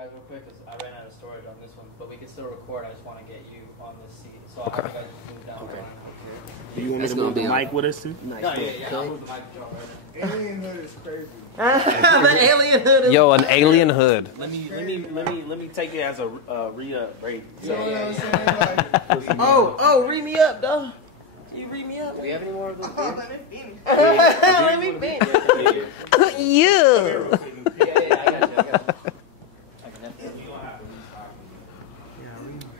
guys real quick because I ran out of storage on this one, but we can still record. I just want to get you on this seat, so Okay. I think I just move down. Okay. Around. Do you want me to move the mic with us too? Yeah. I'll move the mic with y'all right now. Alien hood is crazy. The alien hood is Yo, an alien hood. Let me take it as a re-up break. You know what I'm saying? Like, Oh, read me up, dog. You read me up. Do we have any more of those? Let me be. You. Yeah, I got you. I can have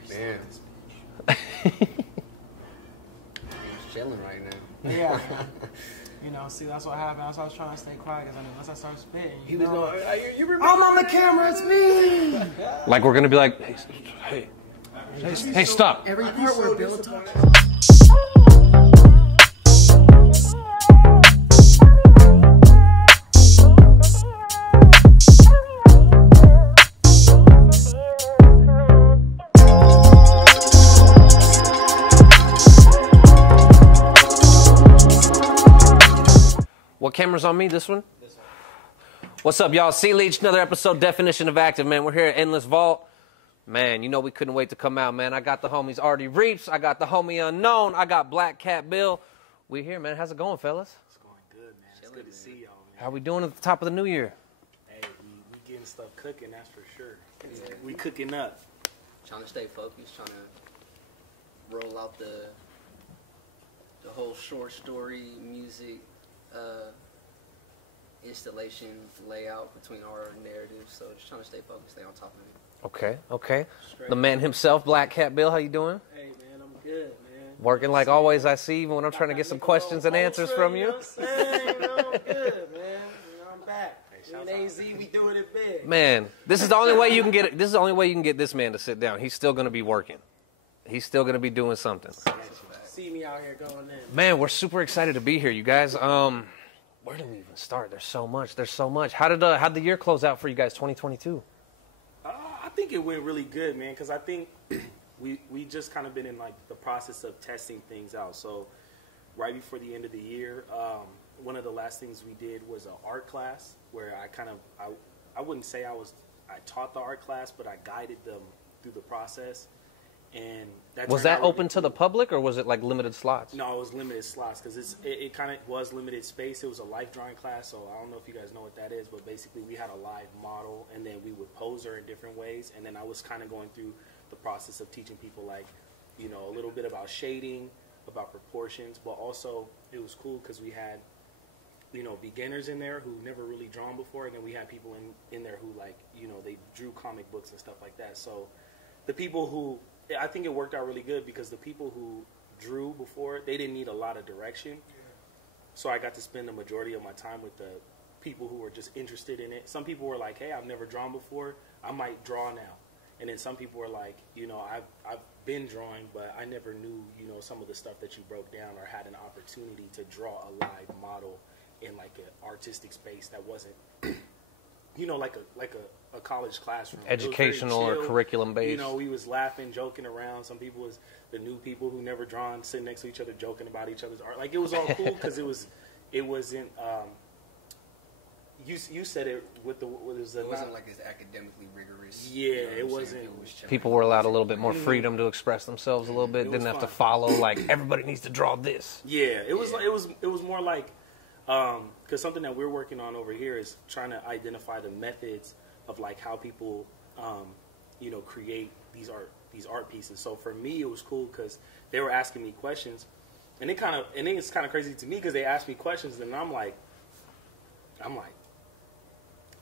man. He's chilling right now. Yeah. You know, see, that's what happened. That's why I was trying to stay quiet, because I mean, once I start spitting, He was going, you remember? I'm on the camera, it's me! Like we're gonna be like, hey, stop. Every part where Bill talks. What camera's on me? This one? This one. What's up, y'all? Sea Leech, another episode, Definition of Active, man. We're here at Endless Vault. Man, you know we couldn't wait to come out, man. I got the homies Artie Reeps. I got the homie Unknown. I got Black Cat Bill. We here, man. How's it going, fellas? It's going good, man. It's good to see y'all, man. How we doing at the top of the new year? Hey, we getting stuff cooking, that's for sure. Yeah. We cooking up. Trying to stay focused, trying to roll out the whole short story, music, installation, layout between our narratives. So just trying to stay focused, stay on top of it. Okay. The man himself, Black Cat Bill, how you doing? Hey, man, I'm good, man. Working like always, I see, even when I'm trying to get some questions and answers from you. You know what I'm saying? You know, I'm good, man. You know, I'm back. Me and AZ, we doing it big. Man, this is the only way you can get it. This is the only way you can get this man to sit down. He's still going to be working. He's still going to be doing something. See me out here going in. Man, we're super excited to be here, you guys. Where do we even start? There's so much. How did the year close out for you guys, 2022? I think it went really good, man, because I think we just kind of been in like the process of testing things out. So right before the end of the year, one of the last things we did was an art class where I wouldn't say I taught the art class, but I guided them through the process. And was that open to the public, or was it like limited slots? No, it was limited slots because it kind of was limited space. It was a life drawing class, so I don't know if you guys know what that is, but basically we had a live model, and then we would pose her in different ways, and then I was kind of going through the process of teaching people, like, you know, a little bit about shading, about proportions, but also it was cool because we had, you know, beginners in there who never really drawn before, and then we had people in there who, like, you know, they drew comic books and stuff like that. So the people who, I think it worked out really good because the people who drew before, they didn't need a lot of direction. So I got to spend the majority of my time with the people who were just interested in it. Some people were like, hey, I've never drawn before, I might draw now. And then some people were like, you know, I've been drawing, but I never knew, you know, some of the stuff that you broke down or had an opportunity to draw a live model in like an artistic space that wasn't, you know, like a college classroom. Educational or curriculum based. You know, we was laughing, joking around. Some people was the new people who never drawn, sitting next to each other, joking about each other's art. Like, it was all cool because it wasn't. You said it with the. It wasn't like as academically rigorous. Yeah, you know, it wasn't. People were allowed a little bit more freedom to express themselves a little bit. Didn't have to follow like everybody needs to draw this. Yeah, it was more like. Because something that we're working on over here is trying to identify the methods of like how people, you know, create these art pieces. So for me, it was cool because they were asking me questions, and it's kind of crazy to me because they asked me questions, and I'm like,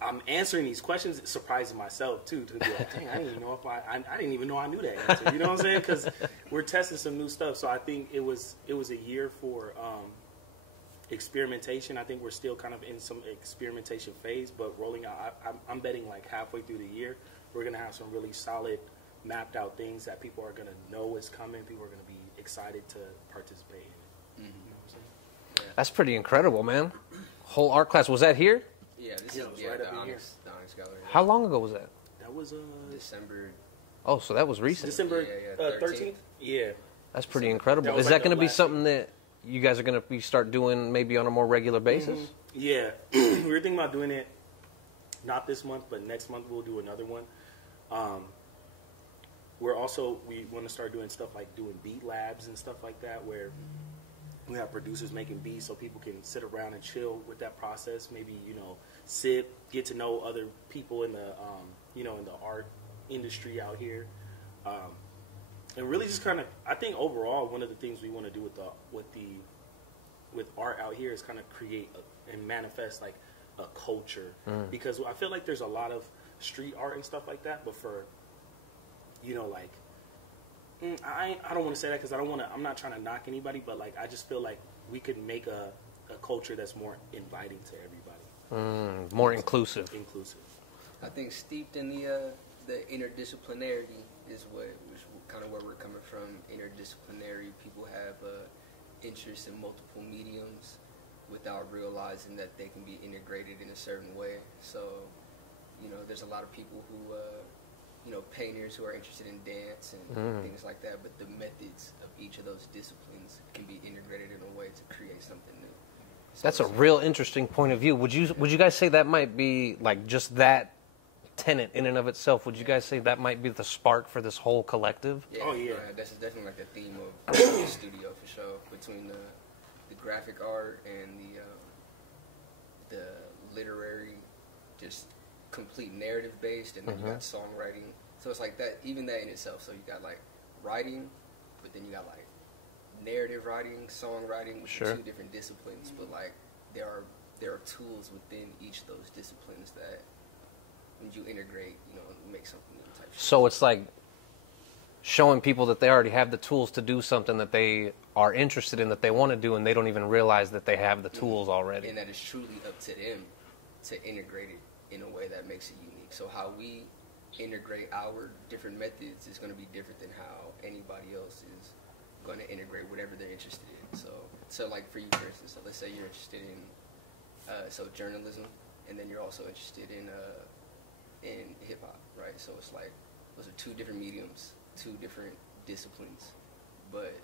I'm answering these questions, surprising myself too, to be like, dang, I didn't even know I didn't even know I knew that answer. You know what I'm saying? Because we're testing some new stuff. So I think it was a year for. Experimentation. I think we're still kind of in some experimentation phase, but rolling out, I'm betting like halfway through the year, we're going to have some really solid, mapped out things that people are going to know is coming. People are going to be excited to participate in it. You know what I'm saying? Yeah. That's pretty incredible, man. Whole art class. Was that here? Yeah, this is right the up in here. Onyx Gallery. How long ago was that? That was December. Oh, so that was recent. December 13th? Yeah. That's pretty incredible. That was Is like that going to the be last something that you guys are going to start doing maybe on a more regular basis? Yeah. We were thinking about doing it not this month, but next month we'll do another one. We want to start doing stuff like doing beat labs and stuff like that, where we have producers making beats so people can sit around and chill with that process. Maybe, sit, get to know other people in the, in the art industry out here. And really just kind of, I think overall, one of the things we want to do with art out here is kind of create and manifest like a culture. Because I feel like there's a lot of street art and stuff like that, but for, like, I don't want to say that because I'm not trying to knock anybody, but like I just feel like we could make a culture that's more inviting to everybody. More inclusive. I think steeped in the interdisciplinarity is kind of where we're coming from. Interdisciplinary, people have interest in multiple mediums without realizing that they can be integrated in a certain way. So, there's a lot of people who painters who are interested in dance and things like that, but the methods of each of those disciplines can be integrated in a way to create something new. So that's a real interesting point of view. Would you guys say that might be like just that tenet in and of itself? Would you guys say that might be the spark for this whole collective? Yeah, oh yeah, that's definitely like the theme of the studio for sure. Between the graphic art and the literary, just complete narrative based, and then you got songwriting. So it's like that, even that in itself. So you got like writing, but then you got like narrative writing, songwriting, which are two different disciplines. But like there are tools within each of those disciplines that when you integrate, make something new type. So it's like showing people that they already have the tools to do something that they are interested in, that they want to do, and they don't even realize that they have the tools already. And that it's truly up to them to integrate it in a way that makes it unique. So how we integrate our different methods is going to be different than how anybody else is going to integrate whatever they're interested in. So like for you, for instance, so let's say you're interested in journalism, and then you're also interested in hip hop, right? So it's like those are two different mediums, two different disciplines, but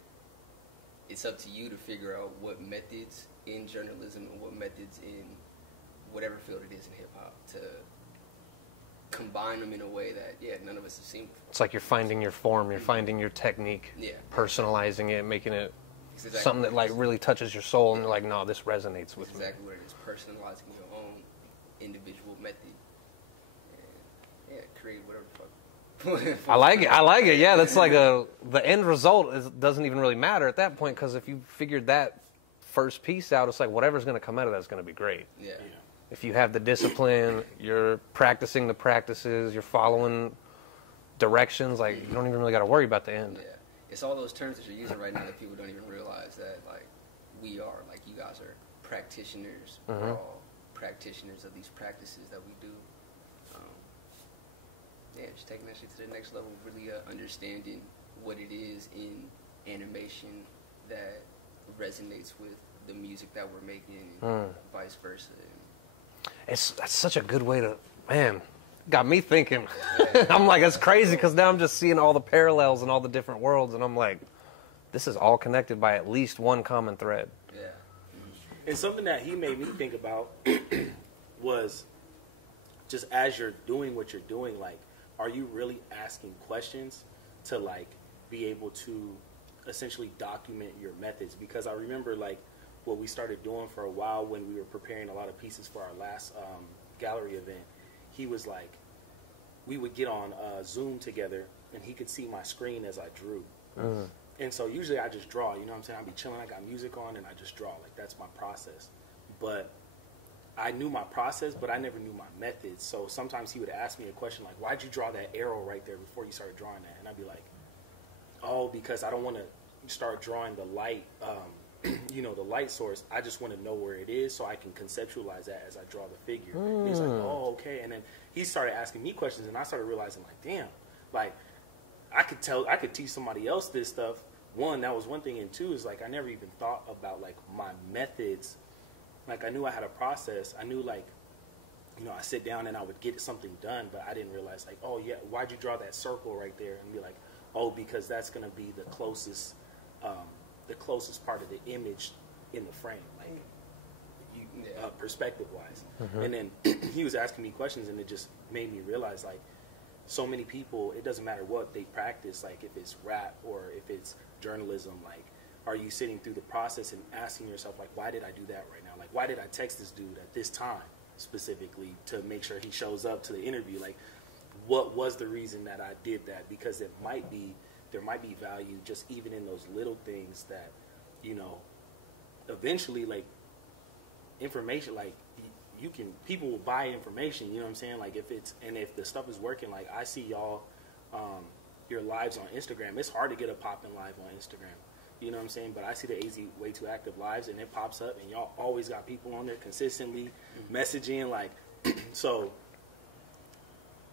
it's up to you to figure out what methods in journalism and what methods in whatever field it is in hip hop to combine them in a way that none of us have seen before. It's like you're finding your form, you're finding your technique, personalizing it, making it something that like really touches your soul, and you're like, no, this resonates with me. Exactly what it is, personalizing your own individual method, and create whatever the fuck. I like it. Yeah, that's like the end result doesn't even really matter at that point, because if you figured that first piece out, it's like whatever's going to come out of that's going to be great. Yeah. If you have the discipline, you're practicing the practices, you're following directions, like you don't even really got to worry about the end. Yeah. It's all those terms that you're using right now that people don't even realize that, like, we are, like, you guys are practitioners. We're all practitioners of these practices that we do. Just taking that shit to the next level, really understanding what it is in animation that resonates with the music that we're making, and vice versa. That's such a good way to, man, got me thinking. I'm like, it's crazy, because now I'm just seeing all the parallels and all the different worlds, and I'm like, this is all connected by at least one common thread. Yeah. And something that he made me think about was just as you're doing what you're doing, like, are you really asking questions to, like, be able to essentially document your methods? Because I remember, like, what we started doing for a while when we were preparing a lot of pieces for our last gallery event, he was like, we would get on Zoom together, and he could see my screen as I drew. And so usually I just draw, you know what I'm saying? I'd be chilling, I got music on, and I just draw. Like, that's my process. But I knew my process, but I never knew my methods. So sometimes he would ask me a question like, why'd you draw that arrow right there before you started drawing that? And I'd be like, oh, because I don't want to start drawing the light, the light source. I just want to know where it is so I can conceptualize that as I draw the figure. And he's like, oh, okay. And then he started asking me questions, and I started realizing, like, damn, like, I could teach somebody else this stuff. One, that was one thing, and two is, like, I never even thought about, like, my methods. Like, I knew I had a process. I knew, like, I sit down and I would get something done, but I didn't realize, like, oh, yeah, why'd you draw that circle right there? And be like, oh, because that's going to be the closest part of the image in the frame. Like, perspective wise. And then he was asking me questions, and it just made me realize, like, so many people, it doesn't matter what they practice, like if it's rap or if it's journalism, like, are you sitting through the process and asking yourself, like, why did I do that right now? Like, why did I text this dude at this time specifically to make sure he shows up to the interview? Like, what was the reason that I did that? Because there might be value just even in those little things that, you know, eventually, like, information, like, people will buy information, you know what I'm saying? Like, if the stuff is working, like, I see y'all, your lives on Instagram. It's hard to get a popping live on Instagram, you know what I'm saying? But I see the AZ Way Too Active lives, and it pops up, and y'all always got people on there consistently messaging, like, so,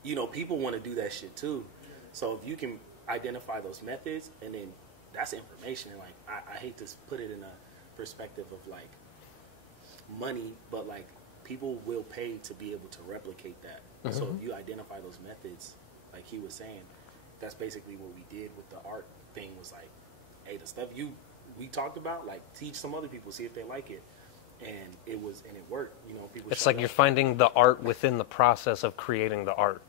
you know, people want to do that shit too. So if you can identify those methods, and then that's information. Like, I hate to put it in a perspective of, like, money, but, like, people will pay to be able to replicate that. So if you identify those methods, like he was saying, that's basically what we did with the art thing. Was like, hey, the stuff we talked about, like, teach some other people, see if they like it, and it worked. You know, people. It's like you're finding the art within the process of creating the art.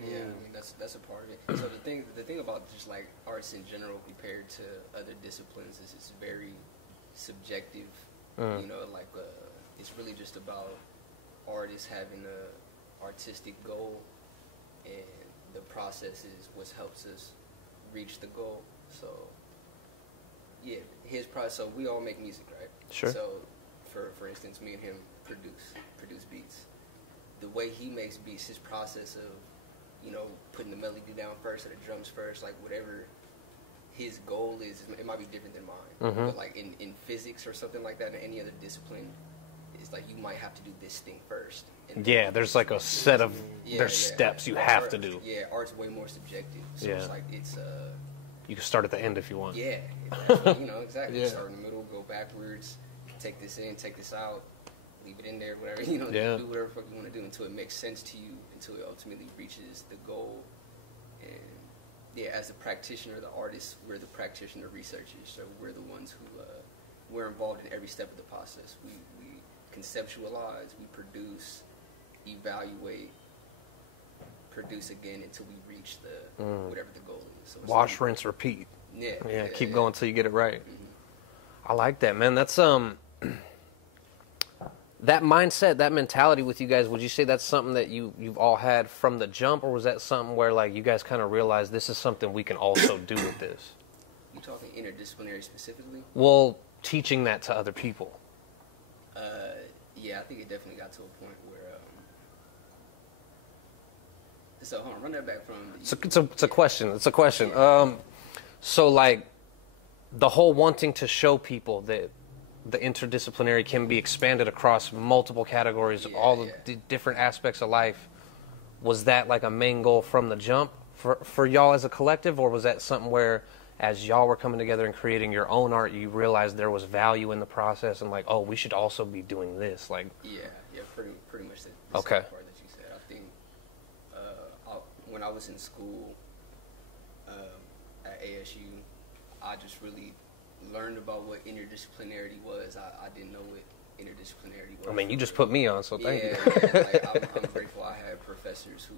Yeah, I mean, that's a part of it. So the thing about just like arts in general compared to other disciplines is it's very subjective. You know, like it's really just about artists having a artistic goal, and the process is what helps us reach the goal. So yeah, his process. So we all make music, right? Sure. So for instance, me and him produce beats. The way he makes beats, his process of, you know, putting the melody down first or the drums first, like whatever his goal is, it might be different than mine. But like in physics or something like that, in any other discipline, it's like you might have to do this thing first. And Yeah, there's like a set of steps you have art, to do. Yeah, art's way more subjective. So Yeah. it's like You can start at the end if you want. yeah, exactly, you know, exactly. Yeah. Start in the middle, go backwards, take this in, take this out, leave it in there, whatever, you know, Yeah. do whatever the fuck you want to do until it makes sense to you, until it ultimately reaches the goal. And yeah, as the practitioner, the artist, we're the practitioner researchers, so we're the ones who, we're involved in every step of the process. We conceptualize, we produce, evaluate, produce again until we reach the, whatever the goal is. So it's Wash, like, rinse, repeat. yeah, Keep going until you get it right. I like that, man. That's that mindset, that mentality with you guys. Would you say that's something that you've all had from the jump, or was that something where like you guys kind of realized this is something we can also do with this? You talking interdisciplinary specifically? Well, teaching that to other people. Yeah, I think it definitely got to a point where. So hold on, run that back from. It's a question. It's a question. So like the whole wanting to show people that the interdisciplinary can be expanded across multiple categories of all the different aspects of life. Was that like a main goal from the jump for y'all as a collective, or was that something where as y'all were coming together and creating your own art, you realized there was value in the process and like, oh, we should also be doing this? Like, pretty much the okay. second part that you said. I think when I was in school at ASU, I just really learned about what interdisciplinarity was. I didn't know what interdisciplinarity was. I mean, you just put me on, so thank you. Like, I'm grateful I had professors who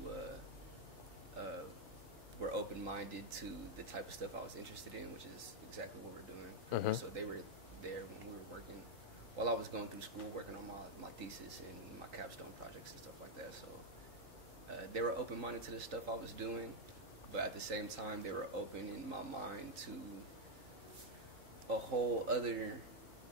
were open-minded to the type of stuff I was interested in, which is exactly what we're doing. So they were there when we were working, while I was going through school, working on my thesis and my capstone projects and stuff like that. So they were open-minded to the stuff I was doing, but at the same time, they were open in my mind to a whole other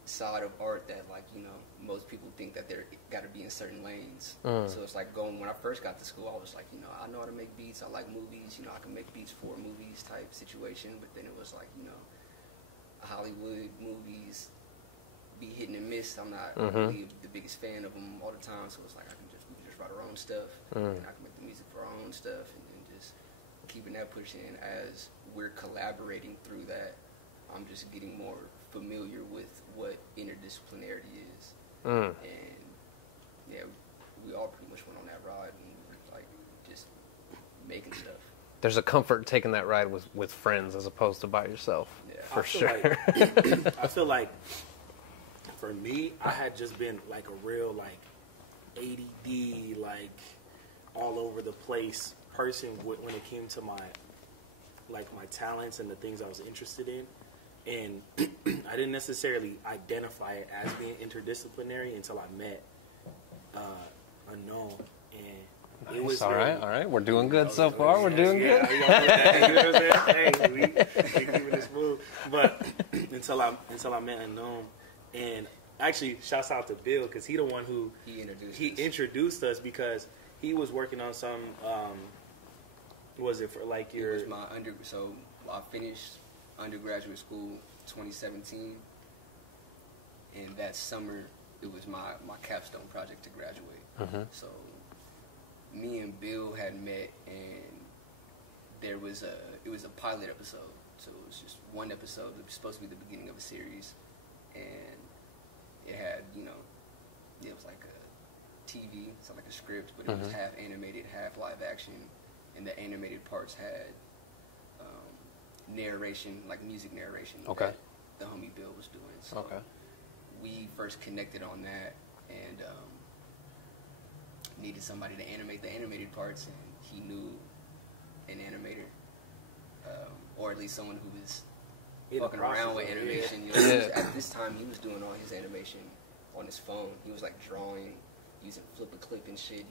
side of art that, like, you know, most people think that they're got to be in certain lanes. So it's like when I first got to school, I was like, you know, I know how to make beats. I like movies. You know, I can make beats for movies type situation. But then it was like, you know, Hollywood movies be hitting and miss. I'm not really the biggest fan of them all the time. So it's like we can just write our own stuff, and I can make the music for our own stuff, and then just keeping that push in as we're collaborating through that. I'm just getting more familiar with what interdisciplinarity is. And yeah, we all pretty much went on that ride and like just making stuff. There's a comfort in taking that ride with friends as opposed to by yourself. Yeah, for sure. I feel like for me, I had just been like a real like ADD, like all over the place person when it came to my talents and the things I was interested in. And I didn't necessarily identify it as being interdisciplinary until I met Unknown. And it was all very, right. We're doing good so far. We're doing good. You know what I'm saying? Hey, we keeping this move. But until I met Unknown, and actually, shouts out to Bill because he the one who introduced us because he was working on some. Was it for like your? It was my So I finished undergraduate school 2017, and that summer it was my capstone project to graduate. Mm-hmm. So me and Bill had met, and it was a pilot episode. So it was just one episode. It was supposed to be the beginning of a series, and it had it was like a TV, so like a script, but it was half animated, half live action, and the animated parts had narration, like music narration. Okay. That the homie Bill was doing. So we first connected on that, and needed somebody to animate the animated parts, and he knew an animator, or at least someone who was fucking around with animation. You know, at this time, he was doing all his animation on his phone. He was like drawing, using flip-a-clip and shit.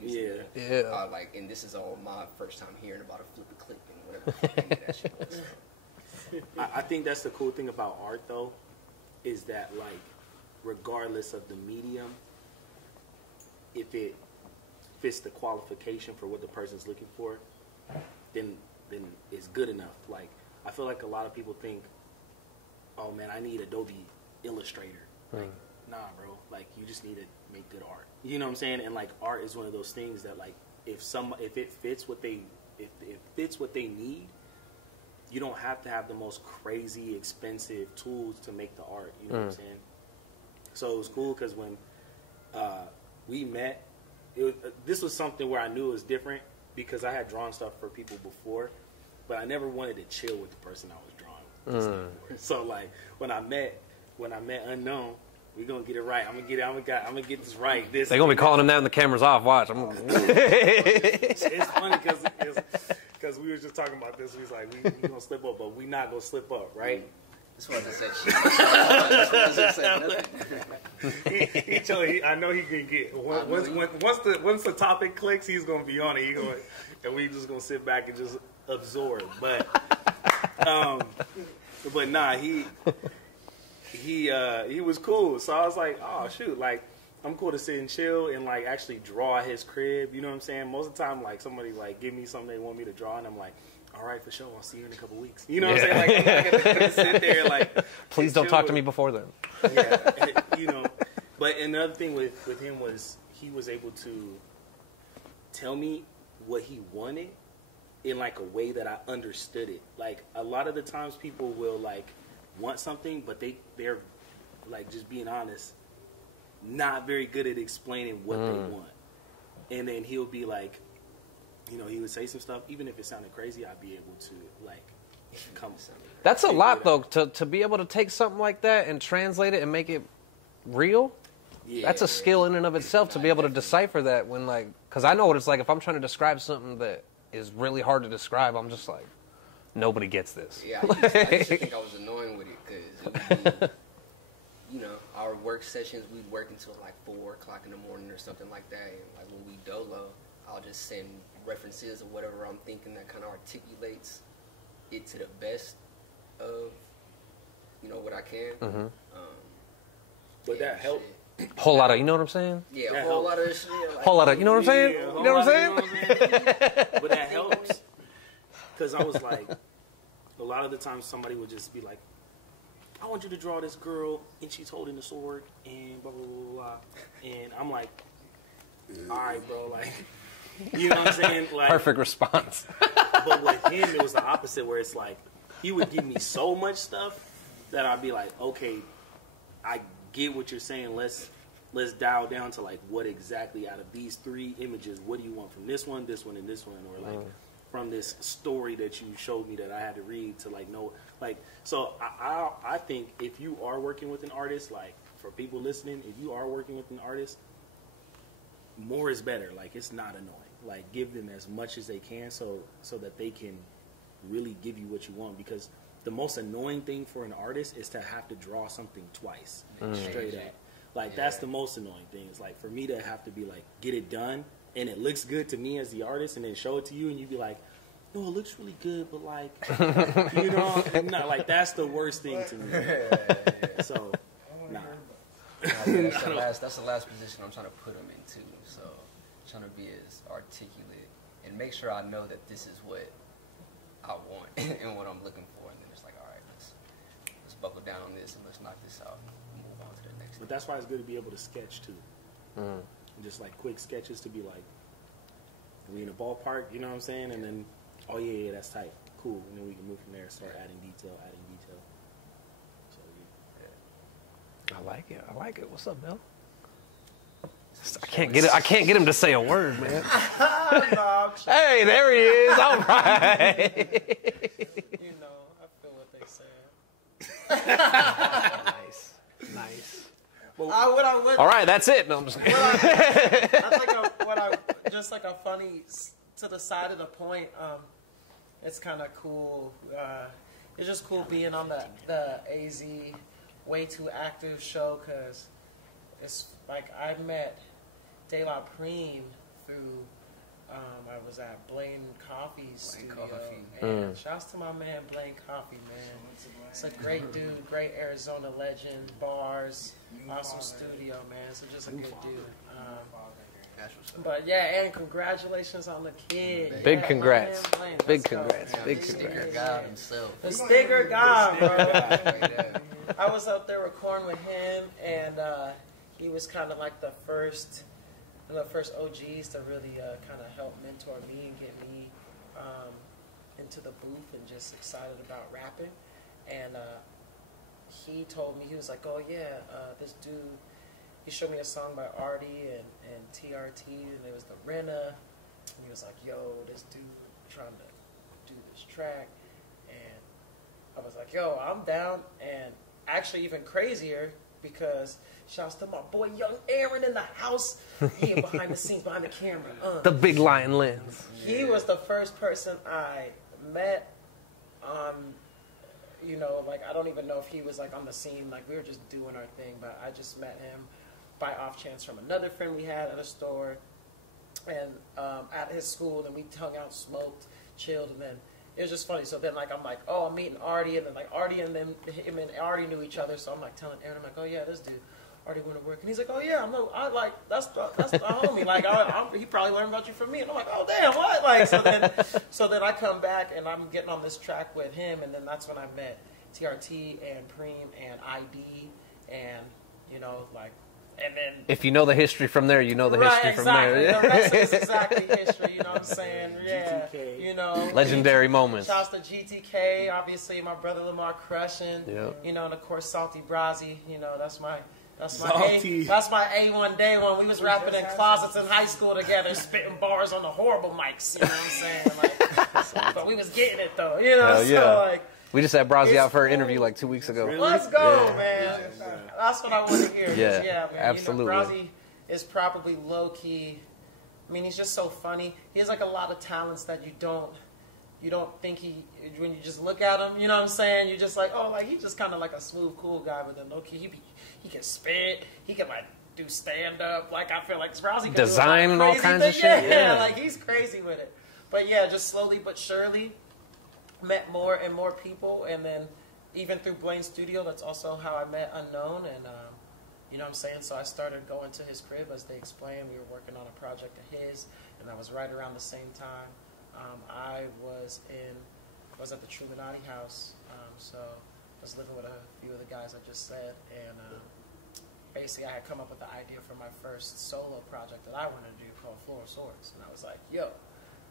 Like, and this is all my first time hearing about a flip-a-clip and whatever that shit was. I think that's the cool thing about art, though, is that like, regardless of the medium, if it fits the qualification for what the person's looking for, then it's good enough. Like, I feel like a lot of people think, oh man, I need Adobe Illustrator. Like, nah, bro. Like, you just need to make good art. You know what I'm saying? And like, art is one of those things that like, if it fits what they need, you don't have to have the most crazy expensive tools to make the art. You know what I'm saying? So it was cool because when we met, this was something where I knew it was different because I had drawn stuff for people before, but I never wanted to chill with the person I was drawing stuff for. So like when I met Unknown, we're gonna get it right. I'm gonna get this right. They're gonna be calling him that and the camera's off. Watch. It's funny because we were just talking about this. We was like, we gonna slip up, but we not gonna slip up, right? That's why I just said shit. That's why I just said nothing. I know he can get once the topic clicks, he's gonna be on it. And we just gonna sit back and just absorb. But nah, he was cool. So I was like, oh shoot, like I'm cool to sit and chill and like actually draw his crib. You know what I'm saying? Most of the time, like somebody like give me something they want me to draw, and I'm like, all right, for sure. I'll see you in a couple weeks. You know what I'm saying? Like, I'm not gonna sit there like. Please don't talk to me before then. Yeah, you know. But another thing with him was he was able to tell me what he wanted in like a way that I understood it. Like a lot of the times people will like want something, but they're like, just being honest, not very good at explaining what they want. And then he'll be like, you know, he would say some stuff, even if it sounded crazy, I'd be able to like come. That's a lot though, to be able to take something like that and translate it and make it real. Yeah, that's a skill in and of itself to be able to decipher that when like, because I know what it's like if I'm trying to describe something that is really hard to describe. I'm just like, nobody gets this. Yeah, I used to think I was annoying with it because, you know, our work sessions, we'd work until like 4 o'clock in the morning or something like that. And like when we dolo, I'll just send references or whatever I'm thinking that kind of articulates it to the best of, you know, what I can. Mm-hmm. But that helped. Whole lot of, you know what I'm saying? Yeah, a whole lot of shit. Like, whole lot of, you know what I'm saying? Yeah, you know what I'm saying? But that helps. Because I was like, a lot of the times somebody would just be like, I want you to draw this girl and she's holding the sword and blah, blah, blah, blah. And I'm like, all right, bro, like, you know what I'm saying? Like, Perfect response. But with him, it was the opposite, where it's like, he would give me so much stuff that I'd be like, okay, I get what you're saying. Let's dial down to like, what exactly out of these 3 images, what do you want from this one, and this one, or like from this story that you showed me that I had to read to like know, like, so I think if you are working with an artist, like for people listening, if you are working with an artist, more is better. Like, it's not annoying. Like, give them as much as they can so that they can really give you what you want, because the most annoying thing for an artist is to have to draw something twice, straight up. Like, that's the most annoying thing. It's like, for me to have to be like, get it done, and it looks good to me as the artist, and then show it to you, and you be like, no, it looks really good, but like, you know, not like, that's the worst thing to me. So, nah. That's the last position I'm trying to put them into. So, trying to be as articulate and make sure I know that this is what I want and what I'm looking for, and then it's like, all right, let's buckle down on this and let's knock this out and move on to the next. But that's why it's good to be able to sketch too. Just like quick sketches to be like, we in a ballpark, you know what I'm saying? And then, oh yeah, that's tight, cool, and then we can move from there, start adding detail. So I like it. What's up, Bill? I can't get him to say a word, man. Hey, there he is. All right. You know, I feel what they said. Nice. All right, that's it. No, I'm just kidding. Just like a funny to the side of the point. It's kind of cool. It's just cool being on the AZ Way Too Active show, because it's like I met De La Preme through. I was at Blaine Coffee's studio. And shouts to my man Blaine Coffee, man. It's a great dude, great Arizona legend, bars, awesome studio, man. So just a good dude. But yeah, and congratulations on the kid. Big yeah, congrats. Blaine, Big congrats. Big Sticker congrats. God himself. The sticker god, bro. I was out there recording with him, and he was kind of like the first OGs to really kind of help mentor me and get me into the booth and just excited about rapping. And he told me, he was like, oh yeah, this dude, he showed me a song by Artie and TRT, and it was the Renna. And he was like, yo, this dude trying to do this track. And I was like, yo, I'm down. And actually even crazier, because shouts to my boy Young Aaron in the house. He behind the scenes, behind the camera. The big lion lens. He was the first person I met on, you know, like, I don't even know if he was like on the scene. Like, we were just doing our thing, but I just met him by off chance from another friend we had at a store and at his school. And we hung out, smoked, chilled, and then it was just funny. So then, like, I'm like, oh, I'm meeting Artie, and then like Artie and him and Artie knew each other. So I'm like telling Aaron, I'm like, oh yeah, this dude Artie went to work, and he's like, oh yeah, I like that's the homie. Like, he probably learned about you from me, and I'm like, oh damn, what? Like, so then I come back and I'm getting on this track with him, and then that's when I met TRT and Preem and ID, and you know, like. And then, if you know the history from there, you know the history from there. The rest is exactly history, you know what I'm saying? Yeah. GTK. You know. Legendary moments. Shouts to GTK, obviously my brother Lamar Crushing. Yep. You know, and of course Salty Brazi, you know, that's my Salty. that's my A1 day one. We was rapping in closets in high school together, spitting bars on the horrible mics, you know what I'm saying? Like, but we was getting it though, you know, Hell yeah. so like We just had Brazi out for an cool. interview like 2 weeks ago. Let's go, Yeah. man. That's what I want to hear. Yeah, Man. absolutely. You know, Brazi is probably low key. I mean, he's just so funny. He has like a lot of talents that you don't think when you just look at him. You know what I'm saying? You're just like, oh, like he's just kind of like a smooth, cool guy. But then low key, he can spit. He can like do stand up. Like I feel like Brazi can Design do and all crazy kinds of things. shit. Yeah, Yeah. like he's crazy with it. But yeah, just slowly but surely met more and more people, and then even through Blaine Studio, that's also how I met Unknown, and you know what I'm saying? So I started going to his crib, as they explained. We were working on a project of his, and that was right around the same time. I was at the Truminati house, so I was living with a few of the guys I just said, and basically I had come up with the idea for my first solo project that I wanted to do called Floor of Swords, and I was like, yo,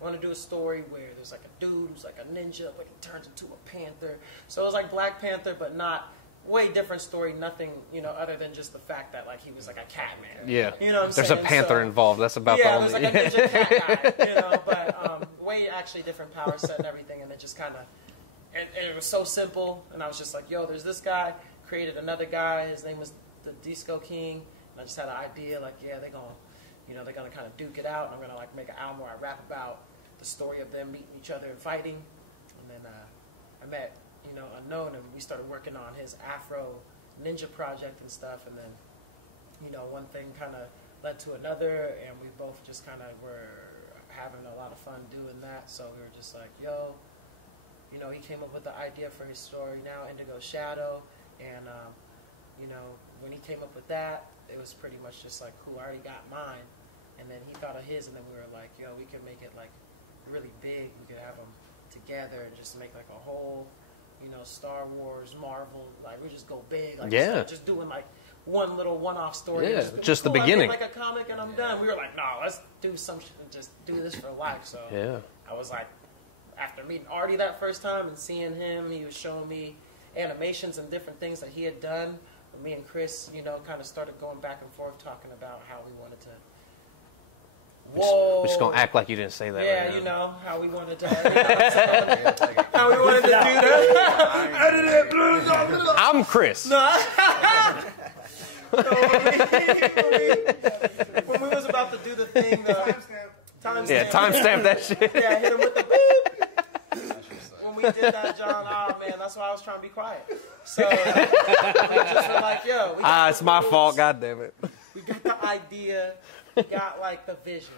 I want to do a story where there's like a dude who's like a ninja, but he turns into a panther. So it was like Black Panther, but not way different story. Nothing, you know, other than just the fact that like he was like a cat man. Yeah. You know what I'm There's saying? a panther involved. That's about the yeah, only. there's like a ninja cat guy, you know, but way actually different power set and everything, and it just kind of, and it was so simple. And I was just like, yo, there's this guy. Created another guy. His name was the Disco King, and I just had an idea, like, yeah, they're gonna, you know, they're gonna kind of duke it out. And I'm gonna like make an album where I rap about the story of them meeting each other and fighting. And then I met, you know, Unknown, and we started working on his Afro Ninja project and stuff. And then, you know, one thing kind of led to another, and we both just kind of were having a lot of fun doing that. So we were just like, yo, you know, he came up with the idea for his story now, Indigo Shadow, and you know, when he came up with that, it was pretty much just like, cool, I already got mine, and then he thought of his, and then we were like, yo, we can make it like really big. We could have them together and just make like a whole, you know, Star Wars, Marvel, like we just go big, like just doing like one little one-off story. Yeah, just the cool, beginning. I made like a comic and I'm done. We were like, no, let's do some shit and just do this for life. So Yeah. I was like, after meeting Artie that first time and seeing him, he was showing me animations and different things that he had done. And me and Chris, you know, kind of started going back and forth talking about how we wanted to. Whoa. We're just gonna act like you didn't say that. Yeah, right now. you know how we wanted to. How we wanted to do that. I'm Chris. No. So when we was about to do the thing, timestamp. Yeah, timestamp that shit. Yeah, hit him with the beep. When we did that, John, oh man, that's why I was trying to be quiet. So we just were like, yo, It's my fault. God damn it. we got the idea, we got like the vision.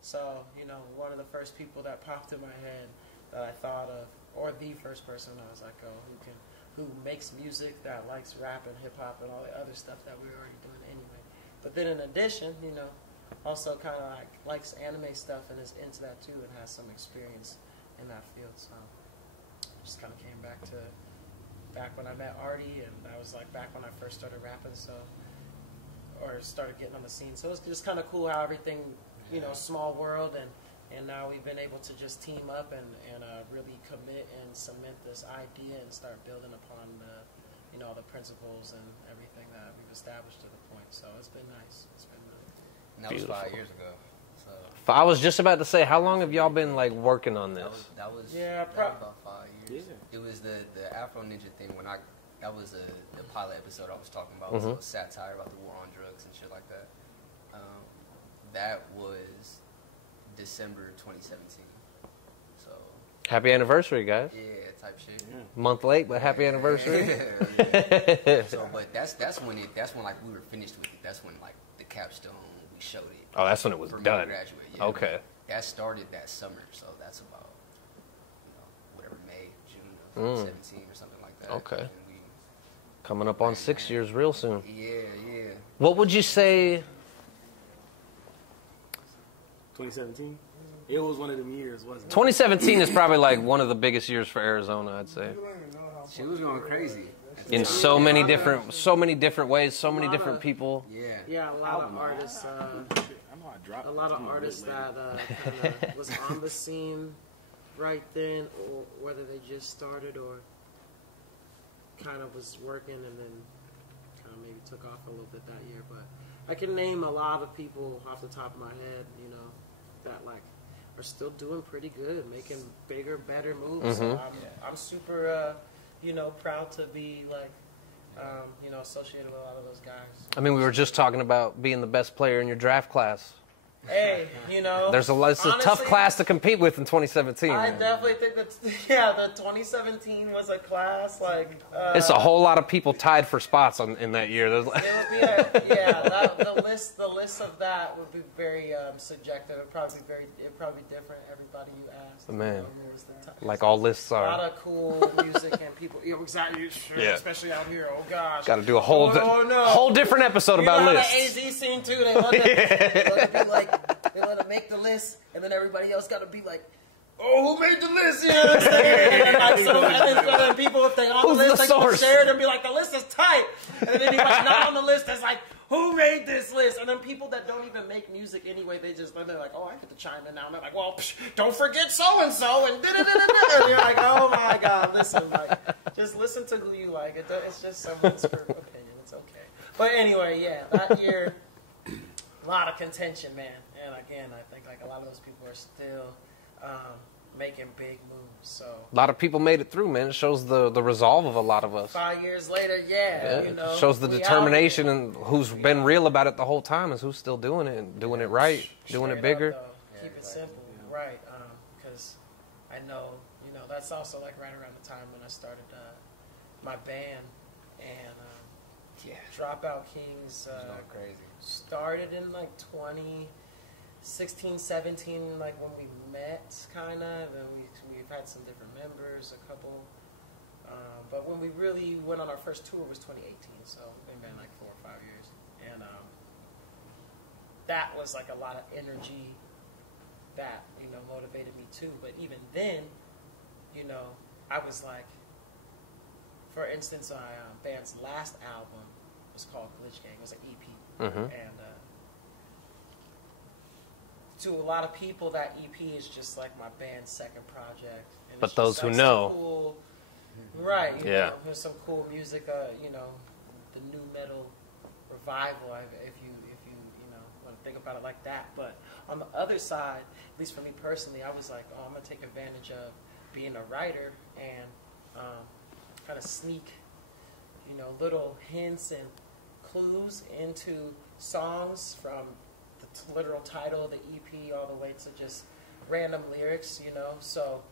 So, you know, one of the first people that popped in my head that I thought of, or the first person, I was like, oh, who makes music that likes rap and hip hop and all the other stuff that we were already doing anyway. But then in addition, you know, also kind of like likes anime stuff and is into that too and has some experience in that field. So just kind of came back when I met Artie, and that was like back when I first started rapping, so, or started getting on the scene. So it's just kind of cool how everything, you know, small world, and now we've been able to just team up and really commit and cement this idea and start building upon the, you know, the principles and everything that we've established to the point. So it's been nice. It's been nice. And that was 5 years ago. So I was just about to say, how long have y'all been like working on this? that was Yeah, about 5 years. Yeah. It was the Afro Ninja thing when that was the pilot episode I was talking about. So it was satire about the war on drugs and shit like that. That was December 2017. So Happy anniversary, guys. yeah, type shit. Month late, but happy anniversary. So, but that's when like we were finished with it. That's when like the capstone, we showed it. Oh, that's when it was for me to done. graduate. Yeah, Okay. that started that summer, so that's about, you know, whatever, May, June of 17 or something like that. Okay. And Coming up on 6 years real soon. yeah. What would you say? 2017. It was one of them years, wasn't it? 2017 is probably like one of the biggest years for Arizona, I'd say. She was going crazy. In so many different ways, so many different people. Yeah. Yeah, a lot of artists. I know I dropped A lot of some artists it, that kind of was on the scene right then, or whether they just started or kind of was working and then kind of maybe took off a little bit that year. But I can name a lot of people off the top of my head, you know, that like are still doing pretty good, making bigger, better moves. So I'm super, you know, proud to be like, you know, associated with a lot of those guys. I mean, we were just talking about being the best player in your draft class. Hey, you know, It's a tough honestly, class to compete with in 2017. I man. definitely think that, yeah, the 2017 was a class, like... It's a whole lot of people tied for spots in that year. There's like, It would be the list of that would be very subjective. It'd probably be different, everybody you ask. Man. You know, who was the top. like all lists A lot are. of cool music and people, you know, exactly, Yeah. especially out here, oh gosh. Got to do a whole no. whole different episode You know about how lists. the AZ scene too, they want to be like, they want to make the list, and then everybody else got to be like, oh, who made the list? You know what I'm saying? And then, like, and then people, if they on Who's the list, the they can source? share it and be like, the list is tight. And then anybody not on the list is like, who made this list? And then people that don't even make music anyway, they're like, oh, I get to chime in now. And they're like, well, don't forget so-and-so, and da-da-da-da-da. And you're like, oh my God, listen, like, just listen to who you like. It's just someone's opinion. It's okay. But anyway, yeah, that year, a lot of contention, man. And again, I think like a lot of those people are still making big moves. So A lot of people made it through, man. It shows the resolve of a lot of us. 5 years later, yeah, you know, It shows the we determination out and who's been real about it the whole time is who's still doing it and doing it right, doing it Straight bigger. up, though. Keep it simple, right? Because I know, you know, that's also like right around the time when I started my band, and Dropout Kings crazy. started in like 2016, 17, like when we met, kind of. And we've had some different members, a couple. But when we really went on our first tour was 2018, so we've been like 4 or 5 years. And that was like a lot of energy that, you know, motivated me too. But even then, you know, I was like, for instance, my band's last album was called Glitch Gang. It was an EP. And to a lot of people, that EP is just like my band's second project. And But it's those just, who like, know. some cool, right, you Yeah. know, there's some cool music, you know, the new metal revival, if you know, want to think about it like that. But on the other side, at least for me personally, I was like, oh, I'm going to take advantage of being a writer and kind of sneak, you know, little hints and clues into songs from the literal title of the EP all the way to just random lyrics, you know. So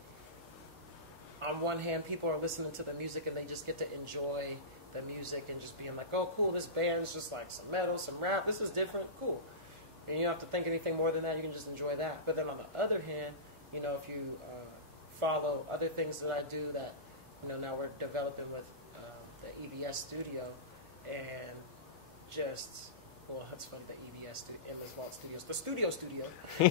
on one hand, people are listening to the music and they just get to enjoy the music and just being like, oh, cool, this band's just like some metal, some rap, this is different, cool. And you don't have to think anything more than that, you can just enjoy that. But then on the other hand, you know, if you follow other things that I do that, you know, now we're developing with the EBS studio and just, well, that's funny, the EBS, Endless Vault Studios, the studio. Studio. The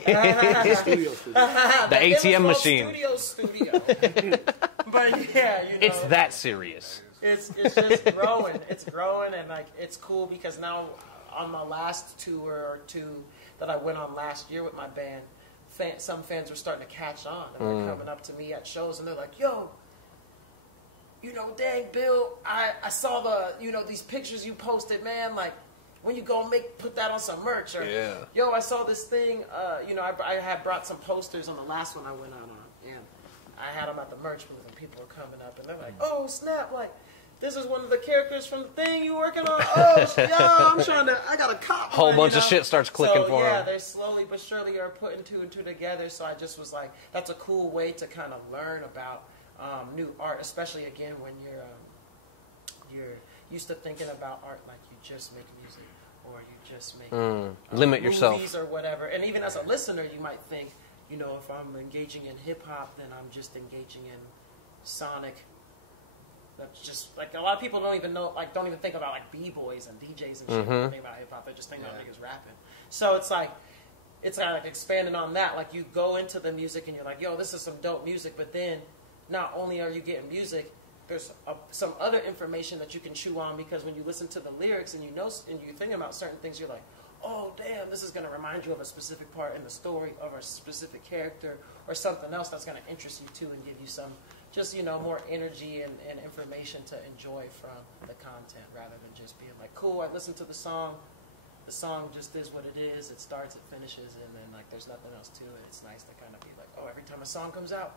ATM machine. Studio. But yeah, you know. It's that serious. It's just growing. It's growing, and like it's cool because now on my last tour or two that I went on last year with my band, some fans were starting to catch on, and they're coming up to me at shows, and they're like, "Yo, you know, dang Bill, I saw the, you know, these pictures you posted, man. Like, when you go put that on some merch, or yo, I saw this thing. You know, I had brought some posters on the last one I went on, and I had them at the merch booth, and people were coming up, and they're like, "Oh snap! Like, this is one of the characters from the thing you working on. Oh, yeah, I got a cop. Whole bunch of shit starts clicking for yeah, them. they slowly but surely are putting two and two together. So I just was like, that's a cool way to kind of learn about new art, especially again when you're used to thinking about art like you just make music or you just make limit movies yourself or whatever. And even as a listener, you might think, you know, if I'm engaging in hip hop, then I'm just engaging in sonic. That's just like a lot of people don't even know, like don't even think about like b-boys and DJs and shit. When they think about hip hop, they just think about niggas rapping. So it's like expanding on that. Like you go into the music and you're like, yo, this is some dope music. But then not only are you getting music, there's some other information that you can chew on, because when you listen to the lyrics and you know and you're thinking about certain things, you're like, oh damn, this is going to remind you of a specific part in the story of a specific character or something else that's going to interest you too and give you some just, you know, more energy and information to enjoy from the content rather than just being like, cool, I listened to the song just is what it is, it starts, it finishes, and then like there's nothing else to it. It's nice to kind of be like, oh, every time a song comes out,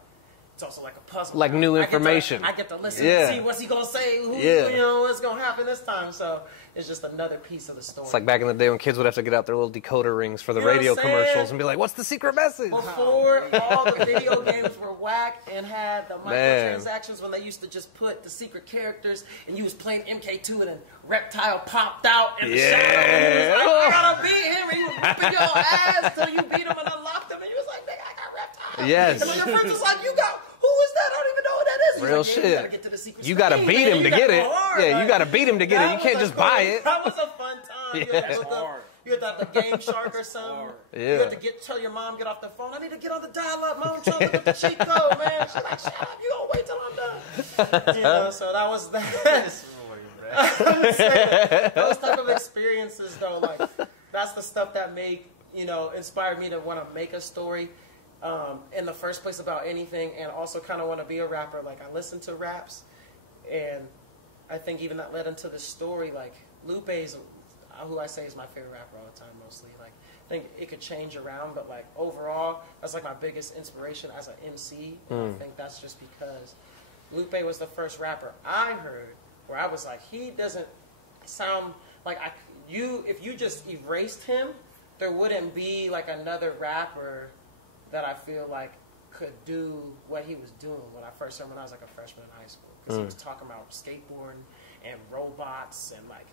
it's also like a puzzle. Like new information. I get to listen and see what's he going to say, you know, what's going to happen this time. So it's just another piece of the story. It's like back in the day when kids would have to get out their little decoder rings for the radio commercials and be like, what's the secret message? Before all the video games were whack and had the microtransactions, when they used to just put the secret characters and you was playing MK2 and then Reptile popped out in the shadow and he was like, I gotta beat him, and he was whipping your ass till you beat him and unlocked him, and you was like, nigga, I got Reptile. Yes. And when your friends was like, who is that? I don't even know who that is. Real like, shit. You gotta get to the secret You gotta beat him to get it. Yeah, you gotta beat him to get it. You can't just buy it. That was a fun time. You had to have the Game Shark or something. You had to tell your mom, get off the phone. I need to get on the dial-up. Mom, trying to look at the cheat code, man. She's like, shut up. You gonna wait till I'm done. You know, so that was that. Those type of experiences, though, like that's the stuff that inspired me to want to make a story in the first place about anything, and also kind of want to be a rapper. Like I listen to raps, and I think even that led into the story. Like Lupe's, who I say is my favorite rapper all the time, mostly. Like think it could change around, but like overall, that's like my biggest inspiration as an MC. And I think that's just because Lupe was the first rapper I heard where I was like, he doesn't sound like if you just erased him, there wouldn't be like another rapper that I feel like could do what he was doing when I first heard him when I was like a freshman in high school. Because he was talking about skateboarding and robots and like,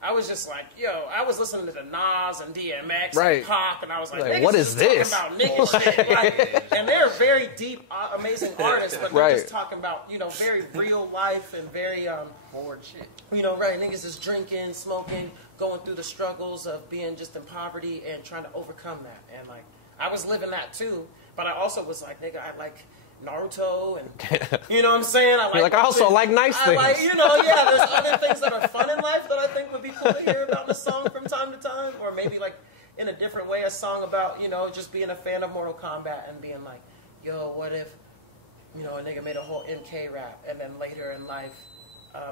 I was just like, yo, I was listening to the Nas and DMX and Pop, and I was like what is this? Talking about nigga shit. Like, and they're very deep, amazing artists, but they're just talking about, you know, very real life and very, Forward shit. you know, right, niggas is drinking, smoking, going through the struggles of being just in poverty and trying to overcome that. And like, I was living that too, but I also was like, nigga, I like Naruto and, you know what I'm saying? You're like, I also like nice things. Like, you know, yeah, there's other things that are fun in life that I think would be cool to hear about in a song from time to time, or maybe like in a different way, a song about, you know, just being a fan of Mortal Kombat and being like, yo, what if, you know, a nigga made a whole MK rap, and then later in life,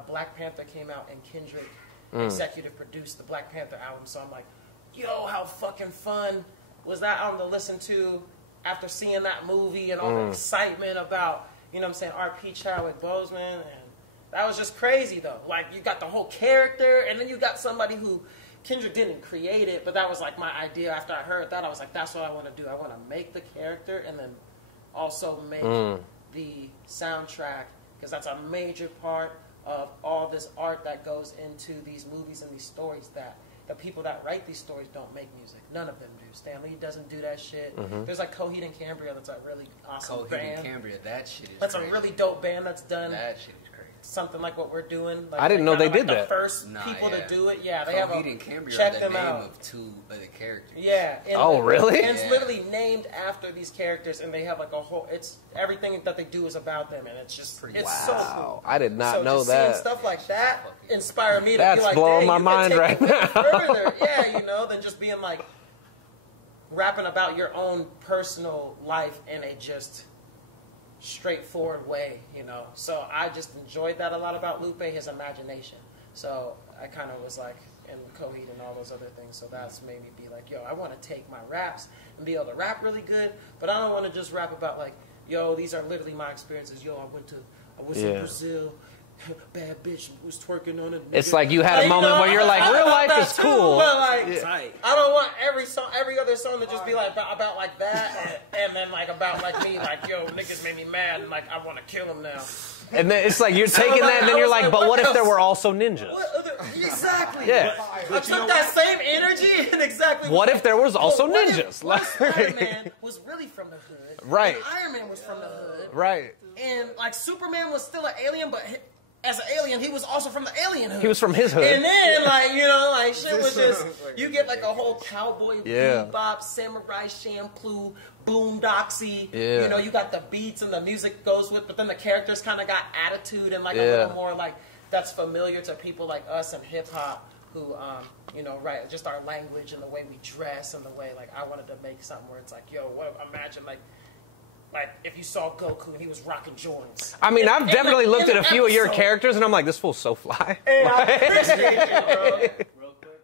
Black Panther came out and Kendrick executive produced the Black Panther album, so I'm like, yo, how fucking fun was that album to listen to after seeing that movie and all the excitement about, you know what I'm saying, R.P. Chadwick Boseman, and that was just crazy though. Like, you got the whole character, and then you got somebody who, Kendrick didn't create it, but that was like my idea. After I heard that, I was like, that's what I want to do. I want to make the character and then also make the soundtrack, because that's a major part of all this art that goes into these movies and these stories that the people that write these stories don't make music. None of them do. Stan Lee doesn't do that shit. There's like Coheed and Cambria, that's a really awesome band. Coheed and Cambria, that shit is That's crazy. a really dope band that's done That shit is crazy. something like what we're doing. Like, I didn't know they did the that. first people to do it. Yeah, they have Coheed and Cambria check are the them name out. of two of the characters. Yeah. And Oh, really? And it's literally named after these characters, and they have like a whole. It's everything that they do is about them, and it's just it's so cool. I did not So know just that. seeing stuff like that inspire me to That's be like, blowing dang, my you can mind take right it further, yeah, you know, than just being like rapping about your own personal life in a just straightforward way, you know. So I just enjoyed that a lot about Lupe, his imagination. So I kind of was like, and Coheed and all those other things. So that's made me be like, yo, I want to take my raps and be able to rap really good, but I don't want to just rap about like, yo, these are literally my experiences. Yo, I was in Brazil. Bad bitch was twerking on it. It's like you had a moment where you're like, real life is cool. But like, I don't want every other song to just be like about like that, and then like about like me, like, yo, niggas made me mad, and like I want to kill them now. And then it's like you're taking that, and then you're like, but what if there were also ninjas? Exactly. Yeah. I took that same energy and exactly. What if there was also ninjas? What if Spider-Man was really from the hood? Right. And Iron Man was from the hood. Right. And like Superman was still an alien, but as an alien, he was also from the alien hood. He was from his hood. And then, like, you know, like, shit was just, you get like a whole cowboy bebop, samurai shampoo, boomdoxy. Yeah. You know, you got the beats and the music goes with, but then the characters kind of got attitude and like a little more like, that's familiar to people like us in hip hop who, you know, right, just our language and the way we dress and the way, like, I wanted to make something where it's like, yo, what, imagine like if you saw Goku and he was rocking Jordans. I mean, I've definitely looked at a few of your episode. characters, and I'm like, this fool's so fly. And I appreciate you, bro. Real quick.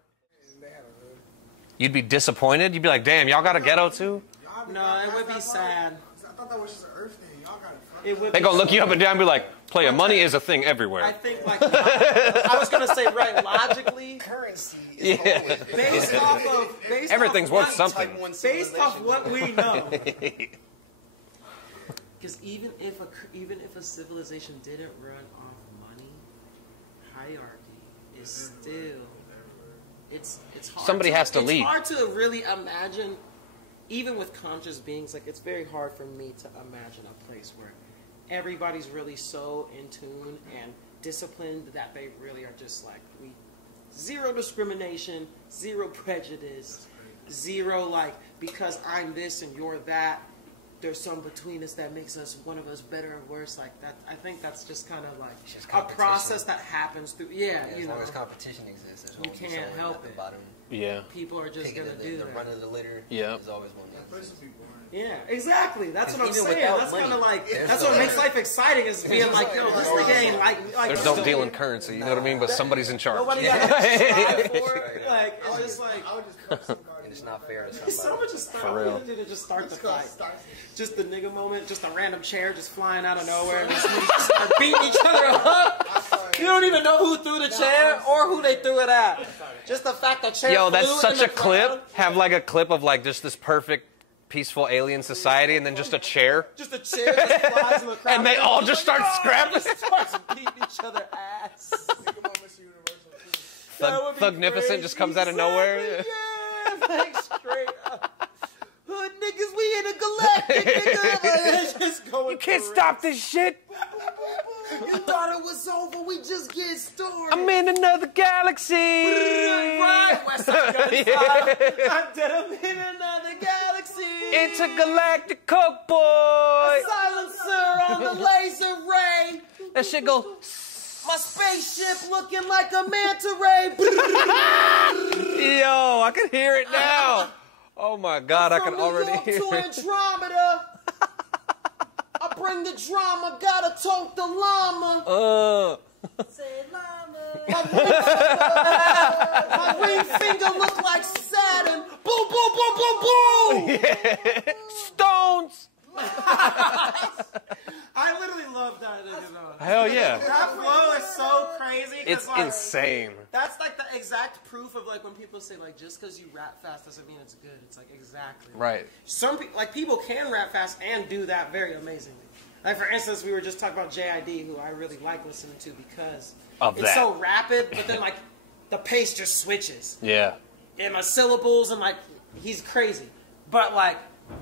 You'd be disappointed. You'd be like, damn, y'all got a ghetto too? No, it would be sad. I thought that was just an Earth thing. Y'all got it. It would They be gonna look you up and down and be like, player, money is a thing I everywhere. think, like, I was gonna say, right, logically, Currency is always based off of Everything's off worth what- something. Type 1 Based off civilization. what we know, because even if a civilization didn't run off money, hierarchy is still it's hard. Somebody has to lead. It's hard to really imagine, even with conscious beings. Like, it's very hard for me to imagine a place where everybody's really so in tune and disciplined that they really are just like, zero discrimination, zero prejudice, zero like, because I'm this and you're that, there's some between us that makes us, one of us, better or worse. Like that, I think that's just kind of like just a competition. process that happens through. Yeah, As you know, long as competition exists, there's You always can't someone help at the it. bottom. Yeah. people are just Picking gonna the do the that. run of the litter. Yeah. There's always one that exists. Yeah, exactly. That's what I'm Even saying. without That's money, kind of like there's that's no- what makes life exciting is being like, yo, this nigga ain't like There's this no deal in nigga- currency, you know what I mean? But somebody's in charge. Nobody got to strive for it. Like it's just like I would just punch somebody. it's not fair to Someone somebody. just For start, real. all we did is just start the fight. Start. Just the nigga moment, just a random chair just flying out of nowhere, and these niggas just start beating each other up. You don't even know who threw the chair or who they threw it at. Just the fact that chair Yo, that's flew such in a the clip. crowd. Have like a clip of like just this perfect, peaceful alien society, and then just a chair. Just a chair just flies in the crowd. And they all just start "Oh," scrapping. Just starts beating each other ass. Nigga moments universal too. That would be Thugnificent crazy. just comes out of nowhere. Exactly, yeah, like straight up. Hood niggas, we in a galactic nigga. Like, it's just going You can't crazy. stop this shit. You thought it was over, we just get started. I'm in another galaxy. Right, West Side Gun style. I'm dead, I'm in another galaxy. Intergalactic Coke Boy. Silencer on the laser ray. That shit go. My spaceship looking like a manta ray. Yo, I can hear it now. Oh my God, I can From already New York hear to it. Andromeda. I bring the drama, gotta talk the llama. Say llama. My ring finger look like Saturn. Boom, boom, boom, boom, boom. Stones. I literally love that. Hell yeah. That flow is so crazy. 'Cause, It's like, insane. That's like the exact proof of like when people say like just because you rap fast doesn't mean it's good. It's like exactly. Right. Some people can rap fast and do that very amazingly. Like for instance, we were just talking about JID, who I really like listening to because Of it's that. so rapid, but then like the pace just switches Yeah. and my syllables and like he's crazy. But like,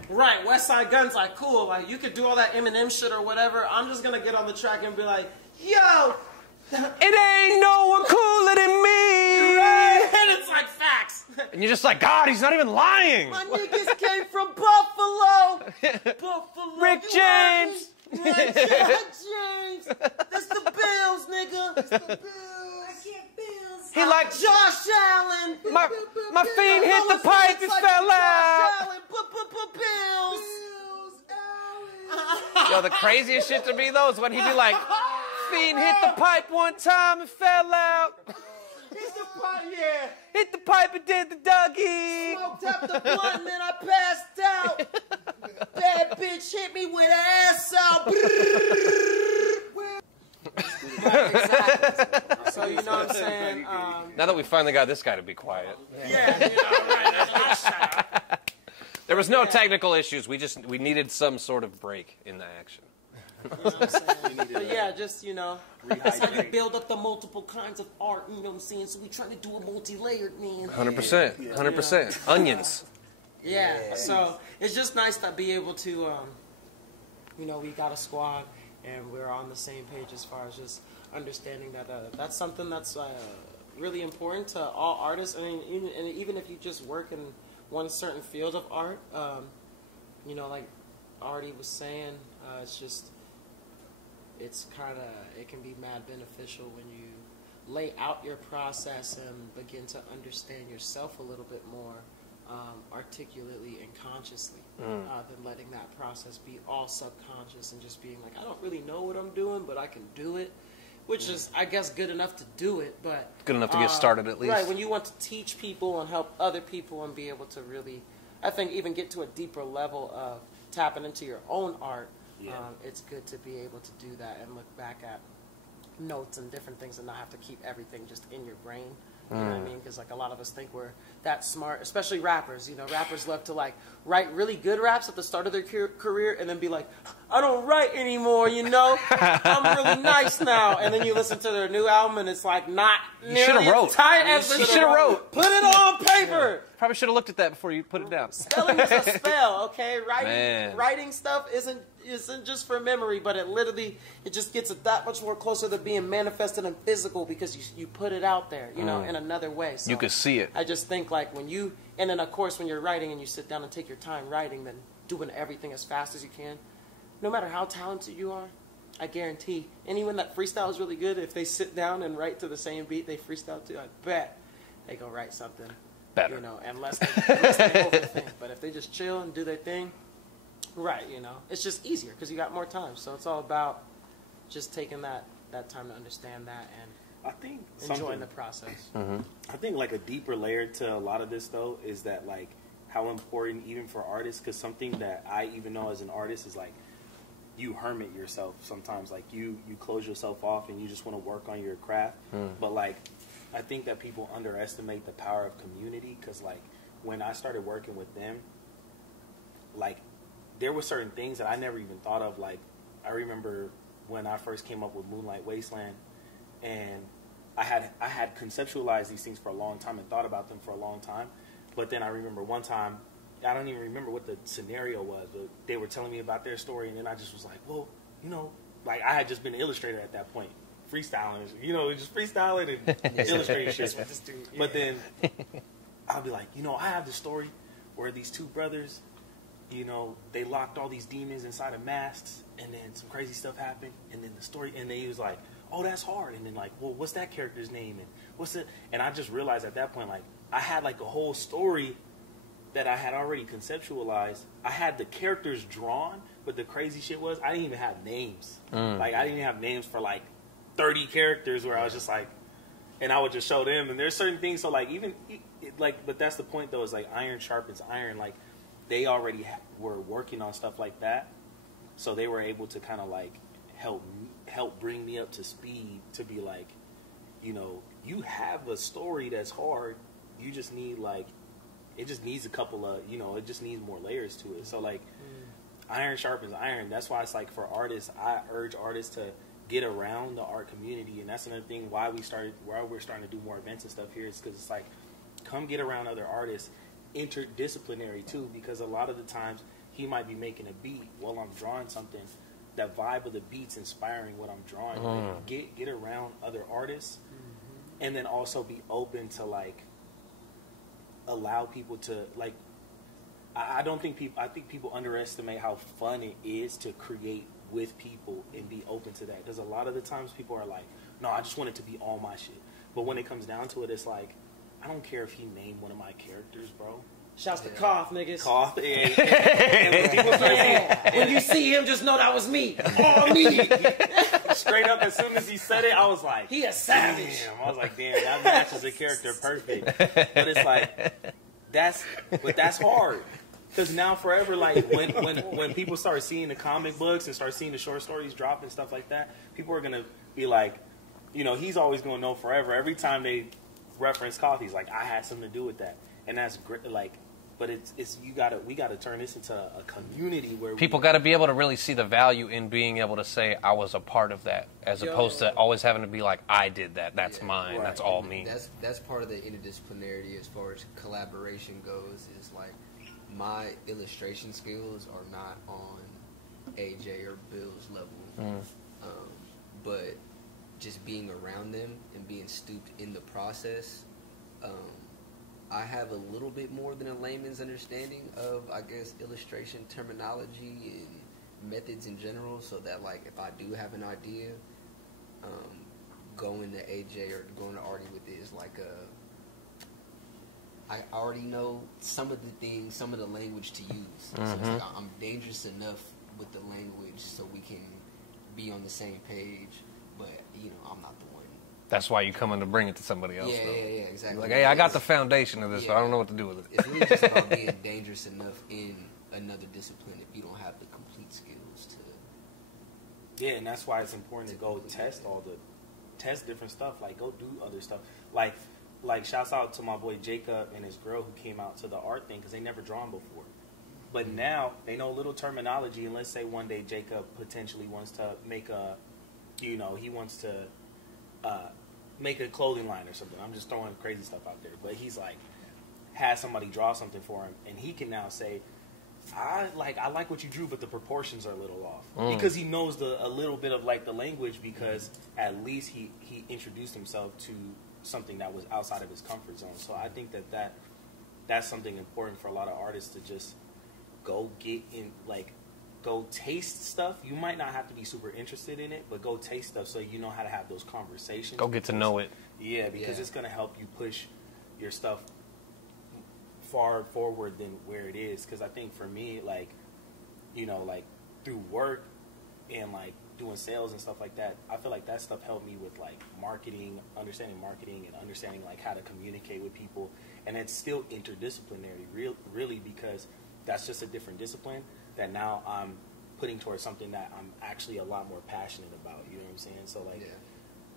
right, West Side Gun's like cool. Like you could do all that Eminem shit or whatever. I'm just gonna get on the track and be like, yo. It ain't no one cooler than me. And it's like facts. And you're just like, God, he's not even lying. My niggas came from Buffalo. Buffalo. Rick you heard me? James. Rick James. That's the Bills, nigga. That's the Bills. He like, Josh Allen. my fiend hit the pipe and fell out. Bills. Yo, the craziest shit to me though is when he'd be like, fiend hit the pipe one time and fell out. He's the pipe, yeah. Hit the pipe and did the Dougie. Smoked up the blunt and then I passed out. Bad bitch hit me with her ass out. Right, exactly. So you know what I'm saying? Now that we finally got this guy to be quiet. Yeah, you know, right. That's shut up. There was no technical issues. We needed some sort of break in the action. You know what I'm saying? But yeah, just, you know, that's how you build up the multiple kinds of art, you know what I'm saying? So we trying to do a multi-layered, man. 100%. 100%. Onions. Yeah, so it's just nice to be able to, you know, we got a squad and we're on the same page as far as just understanding that that's something that's really important to all artists. I mean, even if you just work in one certain field of art, you know, like Artie was saying, it can be mad beneficial when you lay out your process and begin to understand yourself a little bit more articulately and consciously than letting that process be all subconscious and just being like, I don't really know what I'm doing, but I can do it, which is, I guess, good enough to do it, but Good enough to get started at least. Right, when you want to teach people and help other people and be able to really, I think, even get to a deeper level of tapping into your own art, it's good to be able to do that and look back at notes and different things and not have to keep everything just in your brain. You know what I mean? Because like a lot of us think we're that smart, especially rappers. You know, rappers love to like write really good raps at the start of their career and then be like, I don't write anymore, you know? I'm really nice now. And then you listen to their new album and it's like not nearly as tight as You should have wrote. Put it on paper. Probably should have looked at that before you put it down. Spelling is a spell, okay? Man. Writing stuff isn't just for memory, but it just gets it that much more closer to being manifested and physical because you put it out there, you know, in another way. So You could see it. I just think like and then of course when you're writing and you sit down and take your time writing, then doing everything as fast as you can, no matter how talented you are, I guarantee anyone that freestyles really good, if they sit down and write to the same beat they freestyle to, I bet they go write something Better. You know, unless they overthink. But if they just chill and do their thing, right, you know, it's just easier because you got more time. So it's all about just taking that time to understand that and I think enjoying the process. I think like a deeper layer to a lot of this though is that like how important even for artists, because something that I even know as an artist is like you hermit yourself sometimes, like you close yourself off and you just want to work on your craft. But like I think that people underestimate the power of community, because like when I started working with them, like there were certain things that I never even thought of. Like I remember when I first came up with Moonlight Wasteland, and I had conceptualized these things for a long time and thought about them for a long time. But then I remember one time, I don't even remember what the scenario was, but they were telling me about their story, and then I just was like, well, you know, like I had just been an illustrator at that point, freestyling, you know, just freestyling and illustrating shit. But then I'll be like, you know, I have this story where these two brothers, you know, they locked all these demons inside of masks, and then some crazy stuff happened, and then the story, and then he was like, oh, that's hard, and then like, well, what's that character's name, and what's it, and I just realized at that point, like, I had like a whole story that I had already conceptualized. I had the characters drawn, but the crazy shit was I didn't even have names. Like I didn't even have names for like 30 characters where I was just like, and I would just show them. And there's certain things. So like even like, but that's the point though. Is like iron sharpens iron. Like they already were working on stuff like that, so they were able to kind of like help bring me up to speed to be like, you know, you have a story that's hard. You just need like, it just needs a couple of, you know, it just needs more layers to it. So like, iron sharpens iron. That's why it's like for artists, I urge artists to get around the art community, and that's another thing why we're starting to do more events and stuff here, is because it's like, come get around other artists, interdisciplinary too, because a lot of the times he might be making a beat while I'm drawing something. That vibe of the beat's inspiring what I'm drawing. Like, get around other artists, and then also be open to like allow people to like. I think people underestimate how fun it is to create with people and be open to that, because a lot of the times people are like, no, I just want it to be all my shit. But when it comes down to it, it's like, I don't care if he named one of my characters, bro. Shouts to Koth, niggas. Koth, and when people start saying, when you see him, just know that was me. All me. Straight up, as soon as he said it, I was like, he a savage. Damn. I was like, damn, that matches the character perfect. But it's like, that's hard. Because now forever, like, when people start seeing the comic books and start seeing the short stories drop and stuff like that, people are going to be like, you know, he's always going to know forever. Every time they reference Koth, he's like, I had something to do with that. And that's great, like, but we gotta turn this into a community where people got to be able to really see the value in being able to say I was a part of that, as opposed to always having to be like, I did that, that's mine, right. That's all me. That's part of the interdisciplinarity as far as collaboration goes. Is like my illustration skills are not on AJ or Bill's level, but just being around them and being stooped in the process. I have a little bit more than a layman's understanding of, I guess, illustration terminology and methods in general, so that, like, if I do have an idea, going to AJ or going to Artie with it is like I already know some of the things, some of the language to use. So it's like I'm dangerous enough with the language so we can be on the same page, but, you know, I'm not the one. That's why you come in to bring it to somebody else. Yeah, exactly. Like, hey, I got the foundation of this, but I don't know what to do with it. It's really just about being dangerous enough in another discipline if you don't have the complete skills to. Yeah, and that's why it's important to go test different stuff. Like, go do other stuff. Like shouts out to my boy Jacob and his girl who came out to the art thing because they never drawn before. But now they know a little terminology, and let's say one day Jacob potentially wants to make he wants to make a clothing line or something. I'm just throwing crazy stuff out there. But he's like, has somebody draw something for him, and he can now say, I like what you drew, but the proportions are a little off. Because he knows a little bit of like the language, because at least he introduced himself to something that was outside of his comfort zone. So I think that's something important for a lot of artists to just go get in, like, go taste stuff. You might not have to be super interested in it, but go taste stuff so you know how to have those conversations. Go get to know it. Yeah, because it's going to help you push your stuff far forward than where it is. Because I think for me, like, you know, like through work and like doing sales and stuff like that, I feel like that stuff helped me with like understanding marketing and understanding like how to communicate with people. And it's still interdisciplinary, really, because that's just a different discipline that now I'm putting towards something that I'm actually a lot more passionate about. You know what I'm saying? So like,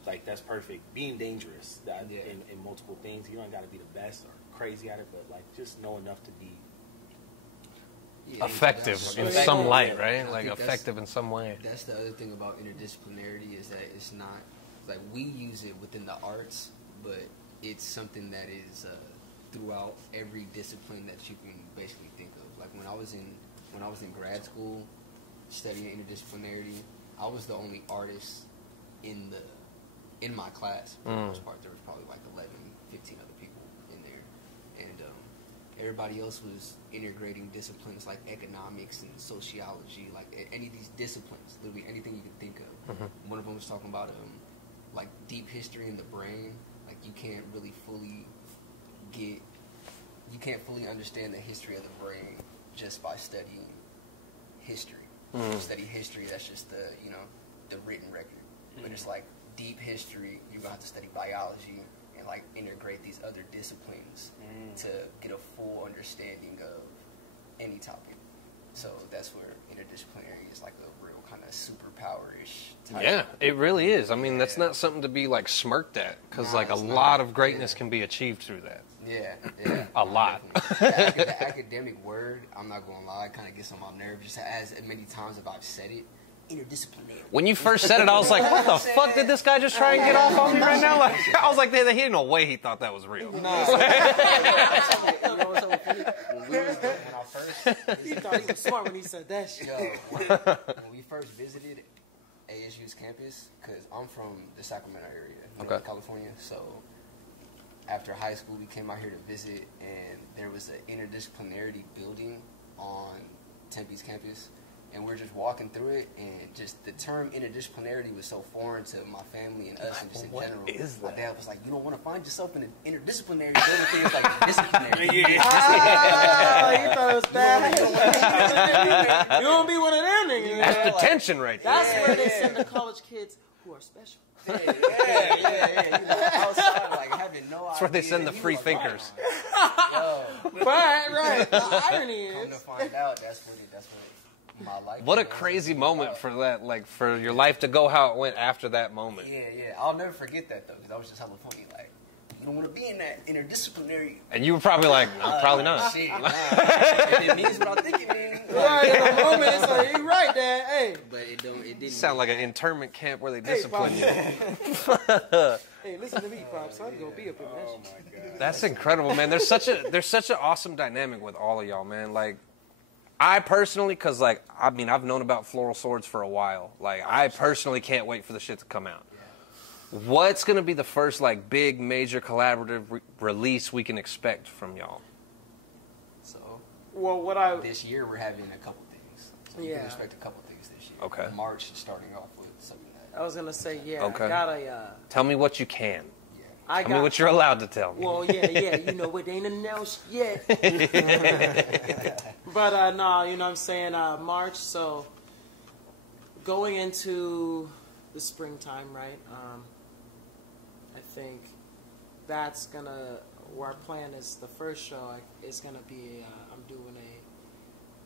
like that's perfect. Being dangerous in multiple things. You don't got to be the best or crazy at it, but like just know enough to be effective in some light, right? Like effective in some way. That's the other thing about interdisciplinarity is that it's not like we use it within the arts, but it's something that is throughout every discipline that you can basically think of. Like when I was in grad school studying interdisciplinarity, I was the only artist in my class. For the most part, there was probably like 11, 15 other people in there, and everybody else was integrating disciplines like economics and sociology, like any of these disciplines, literally anything you can think of. One of them was talking about like deep history in the brain. Like you can't fully understand the history of the brain just by studying history. You study history, that's just the written record. But it's like deep history, you're gonna have to study biology and like integrate these other disciplines to get a full understanding of any topic. So that's where interdisciplinary is like a real kind of superpower-ish type. Yeah, it really is. I mean, that's not something to be like smirked at, because like a lot of greatness can be achieved through that. Yeah. A lot. The academic word, I'm not gonna lie, kind of gets on my nerves. Just as many times as I've said it, interdisciplinary. When you first said it, I was like, what the fuck did this guy just try and get off on me right now? Like, I was like, he ain't no way he thought that was real. You know what's so funny? When I first He thought he was smart when he said that shit. when we first visited ASU's campus, because I'm from the Sacramento area, Northern California, so after high school we came out here to visit, and there was an interdisciplinarity building on Tempe's campus. And we're just walking through it, and just the term interdisciplinarity was so foreign to my family and us, and just in general. My dad was like, "You don't want to find yourself in an interdisciplinary building, things like disciplinary." You thought it was bad. You don't be one of them niggas. That's the tension right there. That's where they send the college kids who are special. Yeah. You know, outside, like having no idea. That's where they send the free thinkers. Right. The irony Come to is. find out, that's what my life. What a crazy moment for that, like for your life to go how it went after that moment. Yeah. I'll never forget that though, because I was just hella funny. Like, you don't want to be in that interdisciplinary. And you were probably like, no, probably not. Shit, nah. It means what I think it means. Right in the moment, it's like, you right, Dad. Hey. But it didn't Sound like an internment camp where they discipline you. Hey, listen to me, Pops. I'm gonna be up in that shit. That's incredible, man. There's such an awesome dynamic with all of y'all, man. Like, I personally, because, like, I mean, I've known about Floral Swords for a while. Like, I personally can't wait for the shit to come out. What's going to be the first, like, big, major collaborative release we can expect from y'all? So, Well, this year we're having a couple things. So you can expect a couple things this year. Okay. March is starting off with something that. I was gonna say, Okay. I got a. Tell me what you can. I Tell me what you're allowed to tell me. Well, yeah, you know, it ain't announced yet. But, no, you know what I'm saying, March, so going into the springtime, right, I think that's gonna, where our plan is, the first show is gonna be,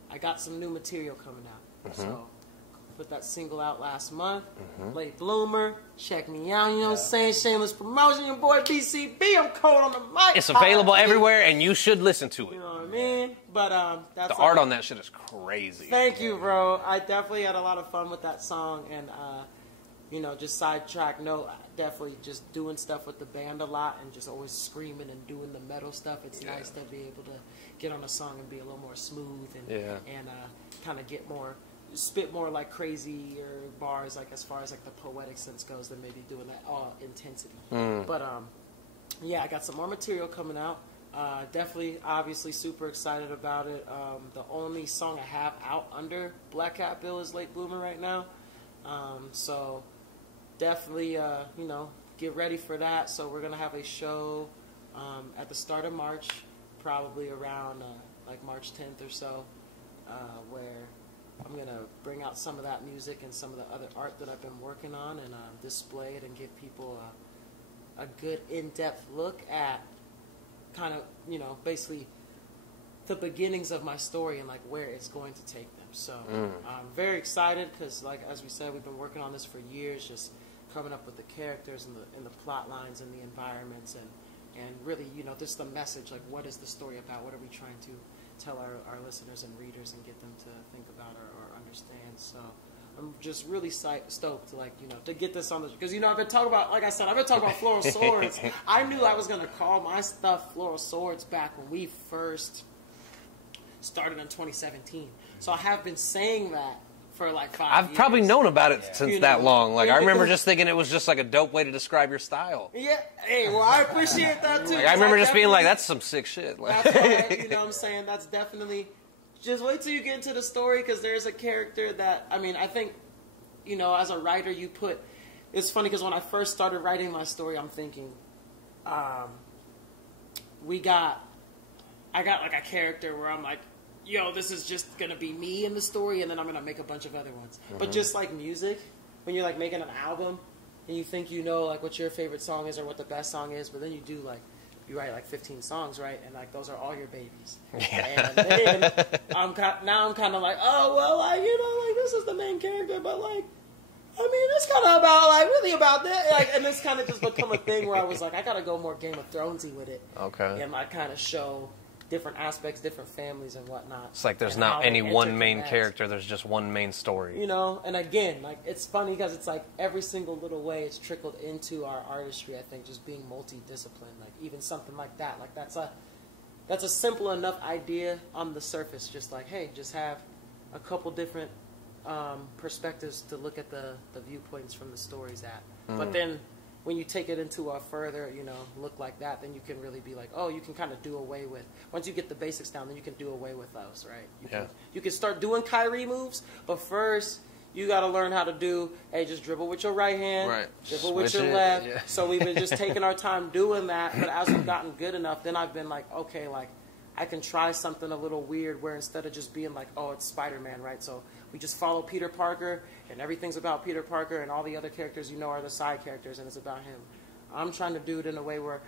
I got some new material coming out, so put that single out last month. Late bloomer. Check me out. You know what I'm saying? Shameless promotion. Your boy BCB. I'm cold on the mic. It's available everywhere, and you should listen to it. You know what I mean? But that's The art on that shit is crazy. Thank you, bro. I definitely had a lot of fun with that song, and you know, just sidetrack note, definitely just doing stuff with the band a lot, and just always screaming and doing the metal stuff. It's nice to be able to get on a song and be a little more smooth and kind of get more. Spit more like crazier bars, like as far as like the poetic sense goes, than maybe doing that intensity. But yeah, I got some more material coming out. Definitely, obviously, super excited about it. The only song I have out under Black Cat Bill is Late Bloomer right now. So definitely, you know, get ready for that. So we're gonna have a show at the start of March, probably around like March 10th or so, where I'm going to bring out some of that music and some of the other art that I've been working on and display it and give people a good in-depth look at kind of, you know, basically the beginnings of my story and like where it's going to take them. So I'm very excited because, like as we said, we've been working on this for years, just coming up with the characters and the plot lines and the environments and really, you know, just the message, like what is the story about? What are we trying to tell our listeners and readers and get them to think about or understand? So I'm just really stoked to, like, you know, to get this on the, because, you know, I've been talking about, like I said, I've been talking about Floral Swords. I knew I was going to call my stuff Floral Swords back when we first started in 2017. So I have been saying that for like 5 years. I've probably known about it since You that know, long. Like, I remember because- just thinking it was just like a dope way to describe your style. Yeah. Hey, well, I appreciate that too. Like, I remember just being like, definitely- that's some sick shit. Like, That's why, you know what I'm saying? That's definitely... Just wait till you get into the story, because there's a character that... I mean, I think, you know, as a writer, you put... It's funny, because when I first started writing my story, I'm thinking... I got like a character where I'm like, yo, this is just going to be me in the story, and then I'm going to make a bunch of other ones. But just like music, when you're like making an album, and you think you know like what your favorite song is or what the best song is, but then you do like... You write like 15 songs, right? And like those are all your babies. Yeah. And then I'm kind of like, oh well, like, you know, like this is the main character, but like, I mean, it's kind of about like really about that. Like, and this kind of just become a thing where I was like, I gotta go more Game of Thronesy with it. okay. And like kind of show different aspects, different families and whatnot. It's like there's and how not they any one main interconnect. character. There's just one main story. You know, and again, like it's funny because it's like every single little way it's trickled into our artistry. I think just being multidisciplined, like even something like that, like that's a simple enough idea on the surface. Just like, hey, just have a couple different perspectives to look at the viewpoints from the stories at. But then when you take it into a further, you know, look like that, then you can really be like, oh, you can kind of do away with, once you get the basics down, then you can do away with those, right? You can start doing Kyrie moves, but first you got to learn how to do, hey, just dribble with your right hand, Right. dribble with Switch your it, left. yeah. So we've been just taking our time doing that, but as we've gotten good enough, then I've been like, okay, like I can try something a little weird where instead of just being like, oh, it's Spider-Man, right? So we just follow Peter Parker, and everything's about Peter Parker, and all the other characters you know are the side characters, and it's about him. I'm trying to do it in a way where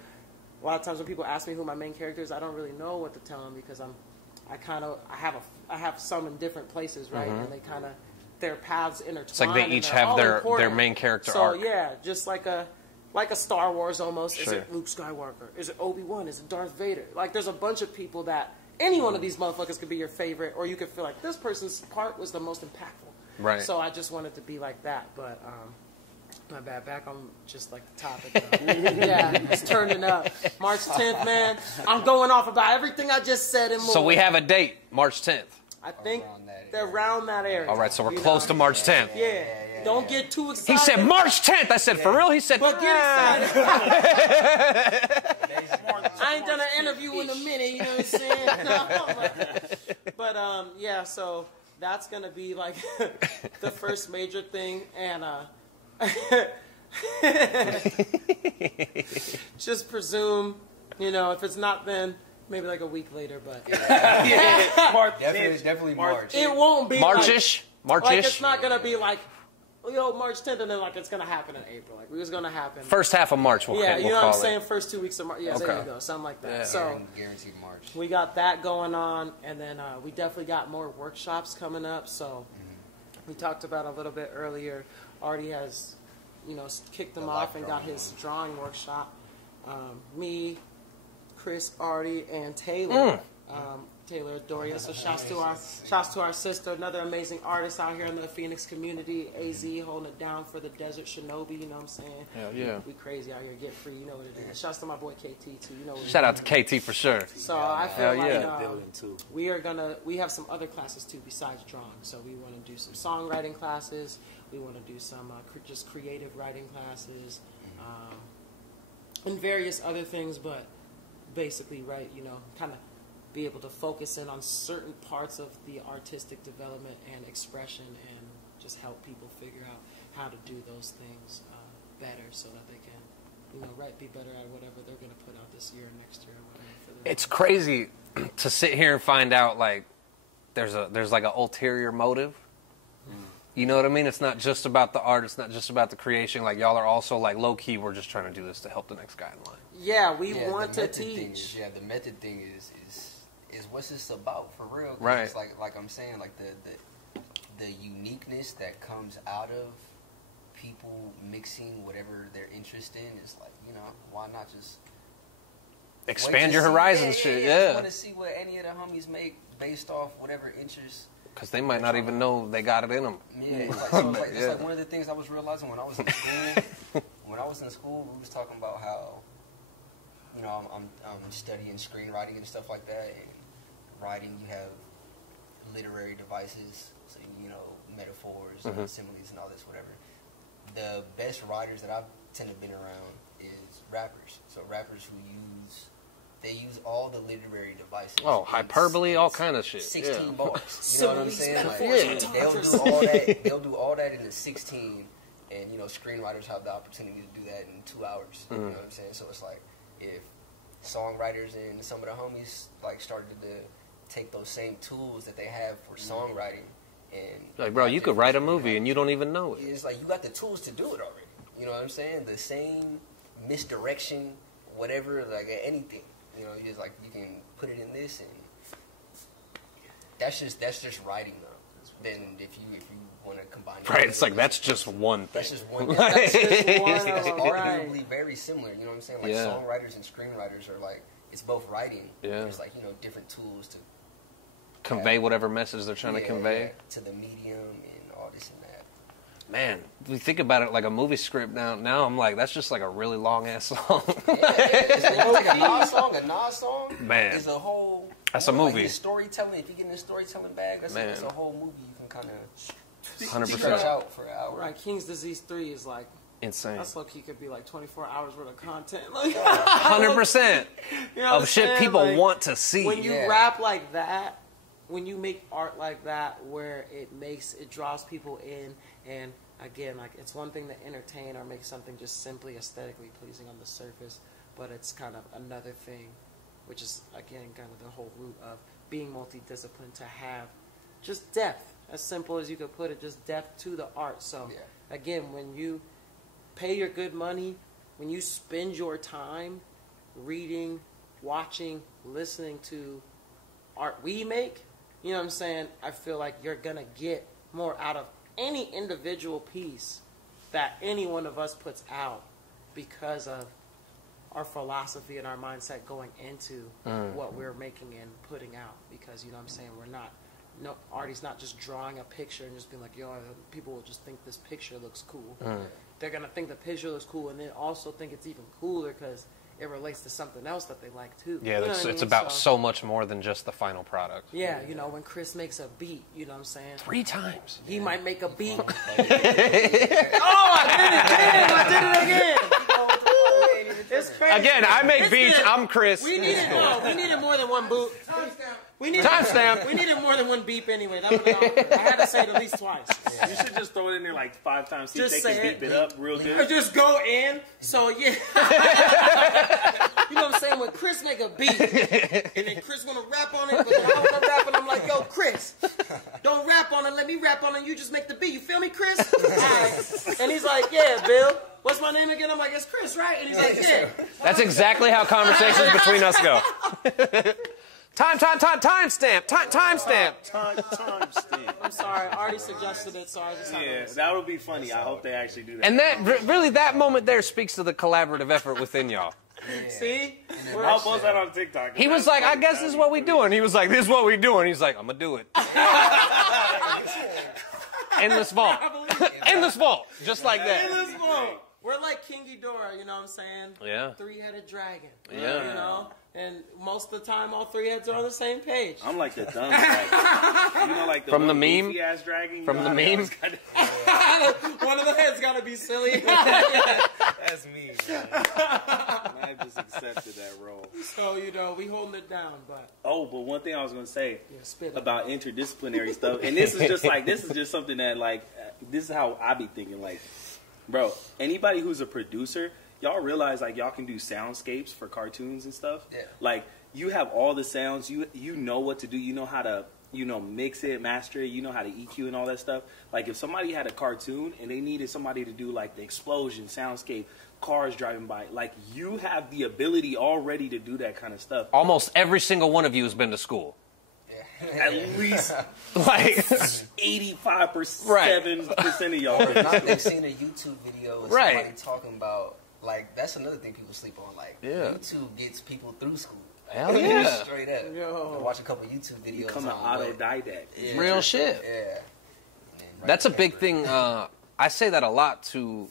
a lot of times when people ask me who my main character is, I don't really know what to tell them because I have some in different places, right? And they kind of, their paths intertwine. It's like they and each they're have all their important. main character so, arc. yeah, just like a Star Wars almost. Sure. Is it Luke Skywalker? Is it Obi-Wan? Is it Darth Vader? Like, there's a bunch of people that any one of these motherfuckers could be your favorite, or you could feel like this person's part was the most impactful. Right. So I just wanted to be like that, but my bad. Back on just like the topic. Though. Yeah, it's turning up. March 10th, man. I'm going off about everything I just said and more. So we have a date, March 10th. I think Around that they're area. around that area. All right, so we're You close know? to March 10th. Yeah. Don't get too excited. He said March 10th. I said, for real? He said, But get "Ah." excited. I ain't done an interview in a minute, you know what I'm saying? But yeah, so that's going to be like the first major thing. And just presume, you know, if it's not then, maybe like a week later, but Definitely March. it won't be March-ish? Like March-ish? it's not going to be like, yo, March 10th, and then like it's going to happen in April. Like it was going to happen. First half of March, we'll, Yeah, we'll you know what call I'm saying? it. First 2 weeks of March. Yeah, Okay. there you go. Something like that. Yeah. So Guaranteed March. we got that going on, and then we definitely got more workshops coming up. So we talked about a little bit earlier. Artie has, you know, kicked them The off life and got drawing his drawing workshop. Me, Chris, Artie, and Taylor. Taylor Doria. So shouts to our sister, another amazing artist out here in the Phoenix community. AZ holding it down for the Desert Shinobi. You know what I'm saying? Hell yeah. We crazy out here, get free. You know what it is. Shouts to my boy KT too. You know what it is. Shout out to KT for sure. So I feel Hell like yeah. Building too. we have some other classes too besides drawing. So we want to do some songwriting classes. We want to do some just creative writing classes, and various other things. But basically, right, you know, kind of be able to focus in on certain parts of the artistic development and expression, and just help people figure out how to do those things better, so that they can, you know, be better at whatever they're going to put out this year or next year or whatever. For them. It's crazy to sit here and find out, like, there's like an ulterior motive. You know what I mean? It's not just about the art. It's not just about the creation. Like, y'all are also, like, low-key, we're just trying to do this to help the next guy in line. Yeah, we Yeah, want the to method thing teach. the method thing is what's this about for real? 'Cause Right. It's like I'm saying, like the uniqueness that comes out of people mixing whatever they're interested in is like, you know, why not just Expand your horizons, shit, yeah. I want to see what any of the homies make based off whatever interests. Because they might not even know they got it in them. Yeah, it's like one of the things I was realizing when I was in school. When I was in school, we was talking about how, you know, I'm studying screenwriting and stuff like that. And writing, you have literary devices, so you know, metaphors, and similes, and all this, whatever. The best writers that I've tend to been around is rappers. So rappers who use all the literary devices. Oh, hyperbole, all kind of shit. 16 bars. You So know what I'm these saying? Like, metaphors they'll do all that. They'll do all that in the 16, and you know, screenwriters have the opportunity to do that in 2 hours. You know what I'm saying? So it's like if songwriters and some of the homies like started to take those same tools that they have for songwriting and Like, bro, you could write a movie and you don't even know it. it's like you got the tools to do it already. You know what I'm saying? The same misdirection, whatever, like anything. You know, you just like you can put it in this, and that's just writing though. Then if you want to combine it, Right, it's like, that's just one thing. that's just one. That's just one It's of them, arguably right. very similar. You know what I'm saying? Like Yeah. songwriters and screenwriters are like it's both writing. Yeah. There's like, you know, different tools to Convey whatever message they're trying to convey. to the medium and all this and that. Man, we think about it like a movie script now. Now I'm like, that's just like a really long-ass song. It's like a Nas song. Man. Is a whole. That's a like movie. the storytelling. If you get in the storytelling bag, that's Man. a whole movie. You can kind of 100%. stretch out for an hour. Right, King's Disease 3 is like, Insane. that's low key could be like 24 hours worth of content. Like, 100% you know what I'm of shit saying? people Like, want to see. when you Yeah. rap like that, when you make art like that, where it draws people in, and again, like it's one thing to entertain or make something just simply aesthetically pleasing on the surface, but it's kind of another thing, which is again kind of the whole root of being multidisciplined, to have just depth, as simple as you could put it, just depth to the art. So Yeah. again, when you pay your good money, when you spend your time reading, watching, listening to art we make, you know what I'm saying? I feel like you're going to get more out of any individual piece that any one of us puts out because of our philosophy and our mindset going into what we're making and putting out. Because, you know what I'm saying, no artist's not just drawing a picture and just being like, yo, people will just think this picture looks cool. They're going to think the picture looks cool and then also think it's even cooler because it relates to something else that they like too. Yeah, You know it's, what I it's mean? about so much more than just the final product. Yeah, you know, when Chris makes a beat, you know what I'm saying? 3 times. He might make a beat. I did it again! It's crazy. Again, I make It's beats. been- I'm Chris. We needed more than one boot. We needed Timestamp. We needed more than one beep anyway. That's what I had to say it at least twice. You should just throw it in there like 5 times. See Just if they say can it. beep it up real Or good. just go in. So yeah. You know what I'm saying? When Chris make a beat, and then Chris want to rap on it, but when I want to rap, and I'm like, yo, Chris, don't rap on it. Let me rap on it. You just make the beat. You feel me, Chris? All right. And he's like, yeah, Bill. What's my name again? I'm like, it's Chris, right? And he's like, yeah. That's exactly how conversations between us go. Timestamp. Timestamp. I'm sorry. I already suggested it, so I just have Yeah, to that would be funny. I hope they actually do that. And that really, that moment there speaks to the collaborative effort within y'all. see. I'll post that on TikTok. He was like, I guess this is what we doing. He was like, this is what we doing. He's like, I'm gonna do it. Endless vault. Endless vault. Just like that. Let's go. We're like King Ghidorah, you know what I'm saying? Yeah. 3-headed dragon. Yeah. You know? And most of the time, all 3 heads are on the same page. I'm like the dumb dragon. You know, like the From the one meme? goofy-ass dragon. From the meme? One of the heads gotta be silly. That's me. I just accepted that role. So, you know, we holding it down, but Oh, but one thing I was gonna say yeah, spit it. about interdisciplinary stuff, and this is just something that like this is how I be thinking. Like, bro, anybody who's a producer, y'all realize like y'all can do soundscapes for cartoons and stuff. Yeah. Like you have all the sounds, you know what to do, you know how to you know, mix it, master it, you know how to EQ and all that stuff. Like if somebody had a cartoon and they needed somebody to do like the explosion, soundscape, cars driving by, like you have the ability already to do that kind of stuff. Almost every single one of you has been to school. At least Like 85%, Right. 7% of y'all. Or not, they've seen a YouTube video of Right. somebody talking about, like, that's another thing people sleep on. Like, Yeah. YouTube gets people through school. Hell yeah. Straight up. Yo. I watch a couple YouTube videos Become an on what- autodidact. Yeah. Real shit. Yeah. And write That's a the big paper. thing. I say that a lot to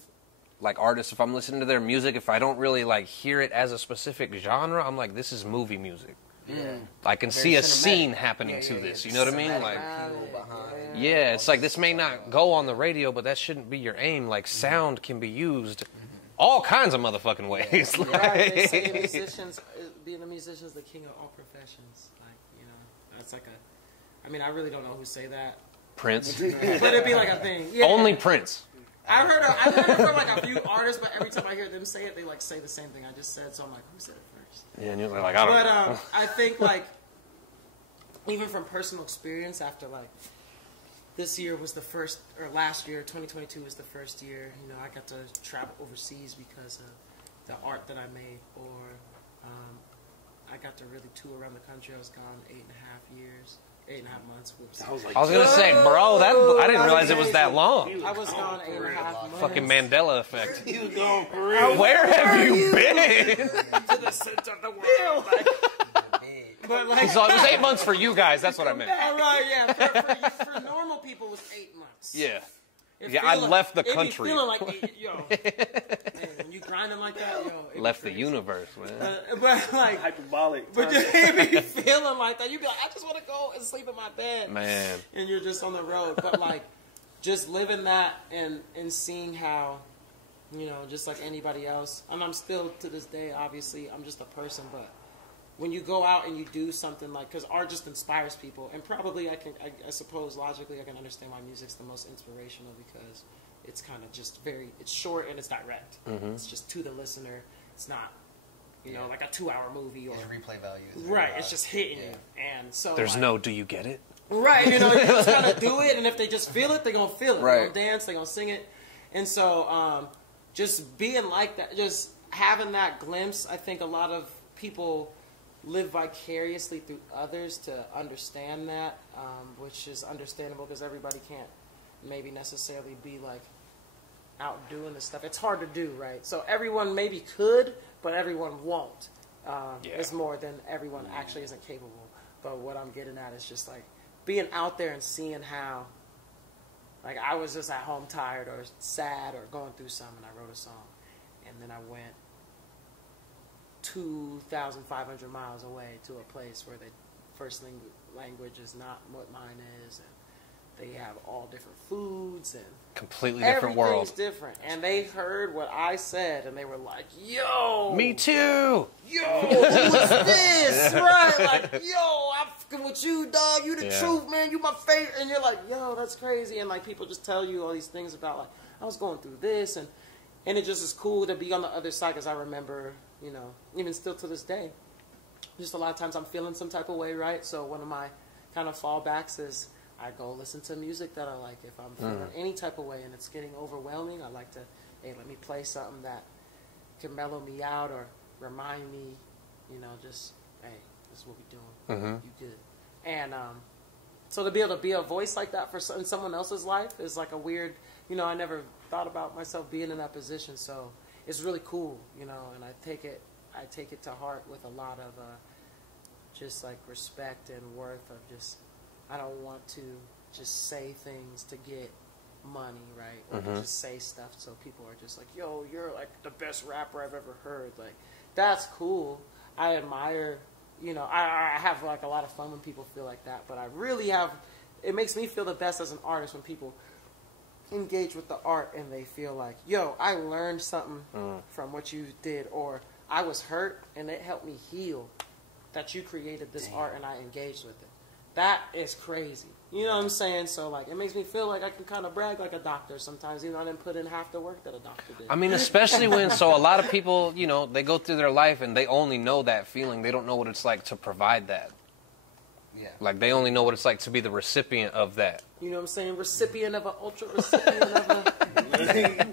like artists. If I'm listening to their music, if I don't really like hear it as a specific genre, I'm like, this is movie music. Yeah. I can Very see a cinematic. scene happening Yeah, to yeah, this. yeah. You know what I mean? Cinematic Like, appeal behind. yeah, it's like this may not go on the radio, but that shouldn't be your aim. Like, sound can be used all kinds of motherfucking ways. Like- Right, they say musicians, being a musician is the king of all professions. Like, you know, that's like a, I mean, I really don't know who say that, Prince. but it'd be like a thing. Yeah. Only Prince. I've heard it from like a few artists, but every time I hear them say it, they like say the same thing I just said. So I'm like, who said it first? Yeah, and you're like, I don't But know. I think like even from personal experience, after like this year was the first, or last year, 2022 was the first year. You know, I got to travel overseas because of the art that I made, or I got to really tour around the country. I was gone 8.5 years, 8.5 months. Whoops. I was like, I was gonna say, bro, that I didn't realize it was that long. I was gone 8.5 months. Fucking Mandela effect. he was going for real. Where have you been? To the center of the world. Like, but like, So it was 8 months for you guys. That's what I meant. all right, yeah. For normal people, it was 8 months. Yeah. It Yeah, feel I like- left the it be country. feeling like, yo, man, when you grinding like that, yo, it be Left the crazy. universe, man. But like, Hyperbolic. but it be feeling like that. You be like, I just want to go and sleep in my bed, Man. and you're just on the road. But like, just living that and seeing how, you know, just like anybody else, and I'm still to this day, obviously, I'm just a person, but when you go out and you do something like, because art just inspires people, and probably I suppose logically I can understand why music's the most inspirational, because it's kind of just it's short and it's direct. It's just to the listener. It's not, you know, like a 2-hour movie or It's replay value. right. It's just hitting you, and so There's like, no, do you get it? right. You know, you just gotta do it, and if they just feel it, they're gonna feel it. They're Right. gonna dance. They're gonna sing it, and so just being like that, just having that glimpse. I think a lot of people live vicariously through others to understand that, which is understandable because everybody can't maybe necessarily be like out doing this stuff. It's hard to do, right? So everyone maybe could, but everyone won't. It's more than everyone actually isn't capable. But what I'm getting at is just like being out there and seeing how, like, I was just at home tired or sad or going through something, and I wrote a song, and then I went 2,500 miles away to a place where the first language is not what mine is, and they have all different foods, and Completely different world. everything's different. And they heard what I said, and they were like, yo! Me too. Yo, what's this? Right? Like, yo, I'm fucking with you, dog. You the Yeah. truth, man. You my favorite. And you're like, yo, that's crazy. And like, people just tell you all these things about like, I was going through this, and it just is cool to be on the other side, because I remember, you know, even still to this day, just a lot of times I'm feeling some type of way, right? So one of my kind of fallbacks is I go listen to music that I like. If I'm feeling any type of way and it's getting overwhelming, I like to, hey, let me play something that can mellow me out or remind me, you know, just, hey, this is what we're doing. You good. And so to be able to be a voice like that for in someone else's life is like a weird, you know, I never thought about myself being in that position. So it's really cool, you know, and I take it to heart with a lot of just like respect and worth of just, I don't want to just say things to get money, right? Or to just say stuff so people are just like, yo, you're like the best rapper I've ever heard. Like, that's cool. I admire, you know, I have like a lot of fun when people feel like that, but I really have, it makes me feel the best as an artist when people engage with the art and they feel like, yo, I learned something from what you did, or I was hurt and it helped me heal that you created this art and I engaged with it. That is crazy. You know what I'm saying? So, like, it makes me feel like I can kind of brag like a doctor sometimes, even though I didn't put in half the work that a doctor did. I mean, especially when, so a lot of people, you know, they go through their life and they only know that feeling. They don't know what it's like to provide that. Yeah. Like they only know what it's like to be the recipient of that. You know what I'm saying? Recipient of an ultra recipient of a.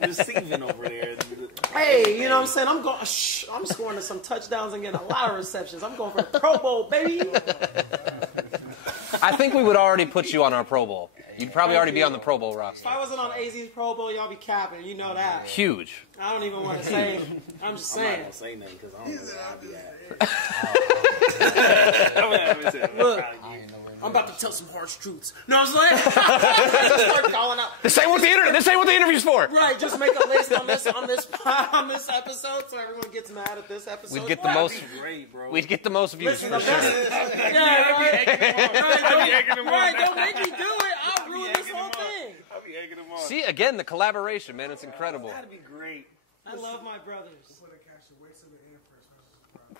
Receiving over there. Hey, you know what I'm saying? I'm scoring some touchdowns and getting a lot of receptions. I'm going for the Pro Bowl, baby. I think we would already put you on our Pro Bowl. You'd probably already be on the Pro Bowl roster. If I wasn't on AZ's Pro Bowl, y'all be capping. You know that. Huge. I don't even want to say. I'm just saying. I'm not gonna say nothing because I don't know where I'll be at. Look, I'm about to tell some harsh truths. No, I'm saying. Just start calling out. This ain't what the interview's for. Right, just make a list on this episode, so everyone gets mad at this episode. We'd get the most. Great, bro. We'd get the most views Listen, for the sure. best. Yeah, right. Right, don't make me do it. I'll ruin this whole thing. I'll be egging them on. See, again, the collaboration, man, it's incredible. That'd be great. I love my brothers.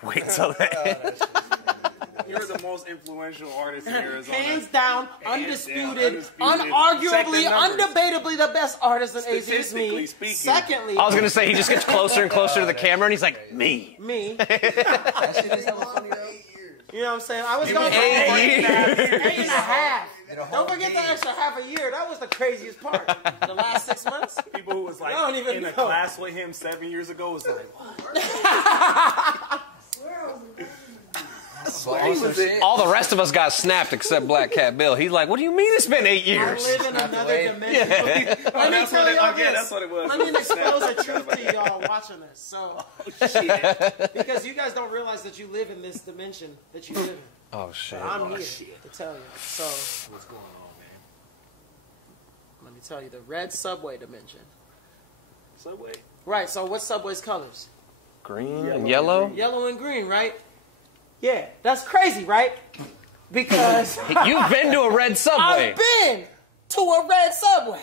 Wait till the You're the most influential artist in Arizona. Hands down, undisputed, Check the unarguably, numbers. undebatably the best artist in AZ is Statistically me. speaking. Secondly, I was gonna say he just gets closer and closer to the camera, and he's like, me. me. That shit is hella funny though. You know what I'm saying? I was going for 8 years. 8.5. Did a whole Don't forget the game. extra half a year. That was the craziest part. The last 6 months. People who was like I don't even in a know. class with him 7 years ago was like, what? But also shit. All the rest of us got snapped except Black Cat Bill. He's like, what do you mean it's been 8 I years? live in another dimension. Let me that's tell what it- y'all okay, this. that's what it was. Let me expose the truth to y'all watching this. So, Shit. because you guys don't realize that you live in this dimension that you live in. Oh, shit. I'm here to tell you. So, What's going on, man? let me tell you the red subway dimension. Subway? Right. So, what's Subway's colors? Green and yellow? Yellow and green, right? Yeah, that's crazy, right? Because You've been to a red subway. I've been to a red subway.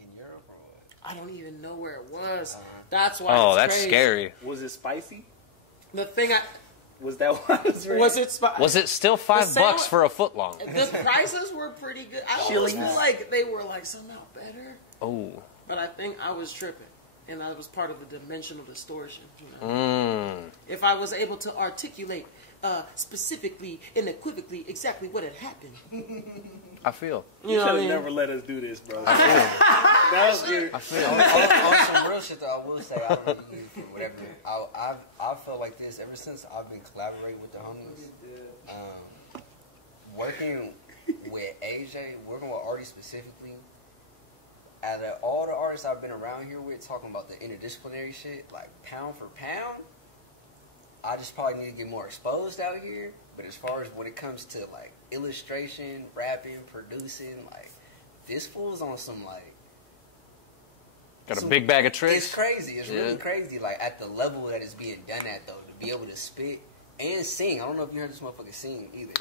In Europe or what? I don't even know where it was. That's why. Oh, it's that's crazy. scary. Was it spicy? The thing Was that what was was it. Was it still $5 sandwich- for a foot long? The prices were pretty good. I almost feel like they were like somehow better, Oh. but I think I was tripping, and I was part of the dimensional distortion. You know? If I was able to articulate specifically and equivocally exactly what had happened, I feel. you know what I should mean? never let us do this, bro. That was good. I feel. On some real shit though, I will say I don't really use it for whatever. I felt like this ever since I've been collaborating with the homies. Working with AJ, working with Artie specifically. Out of all the artists I've been around here with, talking about the interdisciplinary shit, like pound for pound, I just probably need to get more exposed out here. But as far as when it comes to like illustration, rapping, producing, like this fool's on some like. Got a big bag of tricks. It's crazy. It's really crazy. Like at the level that it's being done at, though, to be able to spit and sing. I don't know if you heard this motherfucker sing either,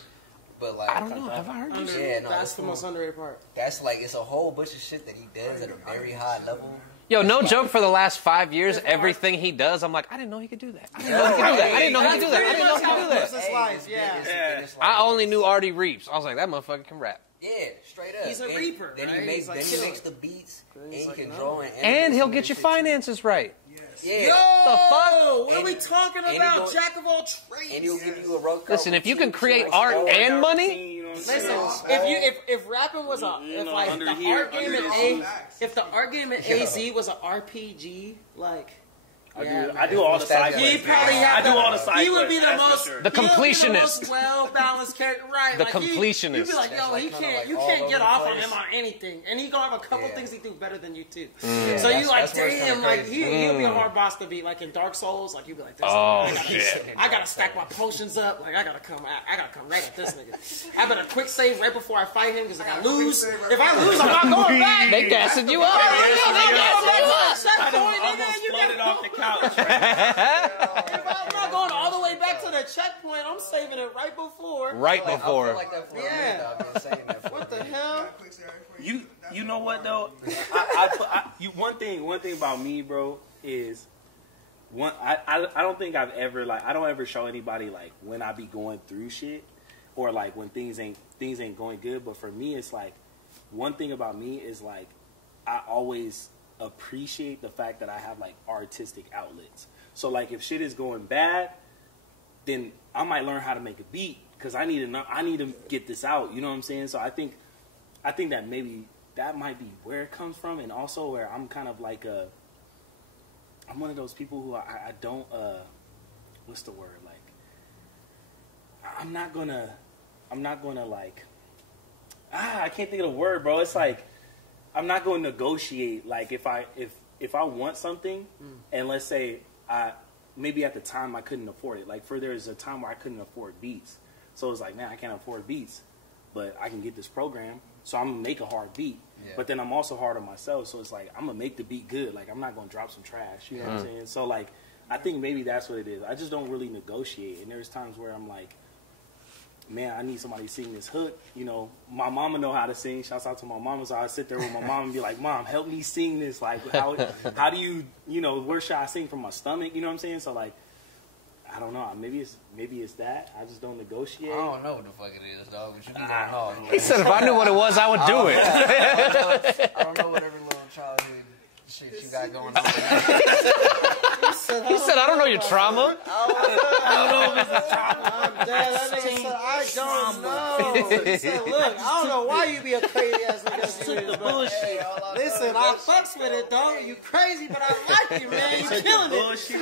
but like I don't know. Have I heard you? Yeah, no, That's the most underrated part. That's like it's a whole bunch of shit that he does at a very high level. Yo, no joke, for the last 5 years, everything he does, I'm like, I didn't know he could do that. I didn't know he could do that. I didn't know he could do that. I didn't know he could do That's that. his life, yeah. It's like- I only knew Artie Reeps. I was like, that motherfucker can rap. Yeah, straight up. He's a And reaper, Then right? he makes, He's like then he killer. makes the beats, and he like, can no. draw and And he'll animate get your some of this shit, finances right. too. Yeah. The fuck? What are And- we talking and he about? go- Jack of all trades. And he'll give you a road Listen, if you can create art and money, You know what I'm Listen, saying? if rapping was a You if know, like under the here, art game under in this. if the art game in AZ was an RPG, like I do all the side He quests. probably had I do all the side he would be the quests, that's most for sure. The he would be completionist. the most well balanced character, right? The like completionist. You'd be like, That's yo, like he kinda can't, like you all can't over get the off on place. him on anything, and he gonna have a couple Yeah. things he do better than you too. Yeah, So you like, that's where it's kinda damn, like crazy. he'll be a hard boss to beat. Like in Dark Souls, like you'd be like, this Oh, nigga, shit. I gotta stack my potions up. Like I gotta come right at this nigga. I better quick save right before I fight him because if I lose, if I lose, I'm not going back. they gassing you up. Floated off the couch. If I'm not going all the way back to the checkpoint, I'm saving it right before. Right I feel before. like that for a Yeah. minute, though. I've been saying that for What a the minute. hell? You know what though? One thing about me, bro, is I don't think I've ever I don't ever show anybody like when I be going through shit or like when things ain't going good. But for me, it's like one thing about me is like I always appreciate the fact that I have like artistic outlets. So like if shit is going bad, then I might learn how to make a beat because I need to get this out. You know what I'm saying? So I think that maybe that might be where it comes from, and also where I'm kind of like I'm one of those people who I don't what's the word, like I'm not gonna like I can't think of the word, bro. It's like I'm not going to negotiate. Like if I want something, and let's say maybe at the time I couldn't afford it. Like there's a time where I couldn't afford beats, so it's like, man, I can't afford beats, but I can get this program, so I'm gonna make a hard beat. Yeah. But then I'm also hard on myself, so it's like I'm gonna make the beat good. Like I'm not gonna drop some trash. You know what I'm saying? So like I think maybe that's what it is. I just don't really negotiate, and there's times where I'm like, man, I need somebody to sing this hook. You know, my mama know how to sing. Shouts out to my mama. So I sit there with my mom and be like, Mom, help me sing this. Like, how do you where should I sing, from my stomach? You know what I'm saying? So like, I don't know. Maybe it's that. I just don't negotiate. I don't know what the fuck it is, dog. But you be going hard. He said if I knew what it was, I would do it. I don't know what every little childhood shit you got going on. He said, I don't know your trauma. I don't know if it's a trauma. I'm dead. That nigga said, I don't know. He said, look, I don't know why you be a crazy ass nigga. Took the bullshit. Listen, I fucks with it, dog. You crazy, but I like you, man. You killing it. Bullshit.